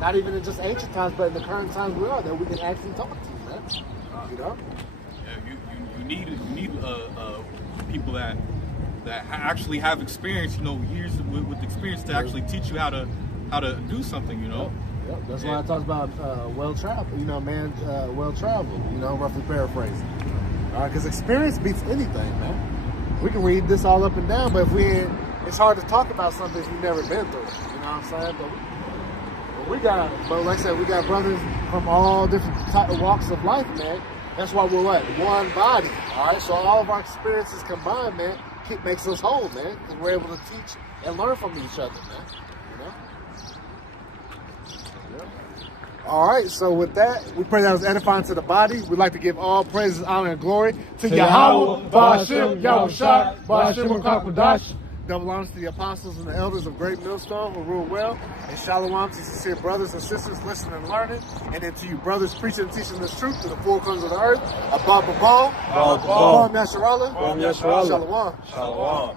Not even in just ancient times, but in the current times we are, that we can actually talk to, man. Yeah, you need people that actually have experience, years with experience to actually teach you how to do something, Yep. That's why I talked about well-traveled, well-traveled, roughly paraphrasing. All right, because experience beats anything, man. We can read this all up and down, but it's hard to talk about something we've never been through. You know what I'm saying? But like I said, we got brothers from all different walks of life, man. That's why we're what? One body. All right, so all of our experiences combined, man, makes us whole, man. And we're able to teach and learn from each other, man. All right, so with that, we pray that was edifying to the body. We'd like to give all praises, honor, and glory to Yahweh, Ba'ashem, Yahushua, Ba'ashem, Kakadash. Double honors to the apostles and the elders of Great Millstone who rule well. And shalom to sincere brothers and sisters listening and learning. And then to you brothers preaching and teaching this truth to the four corners of the earth. Abba Babal, Abba Nasharallah, Shalom. Shalom.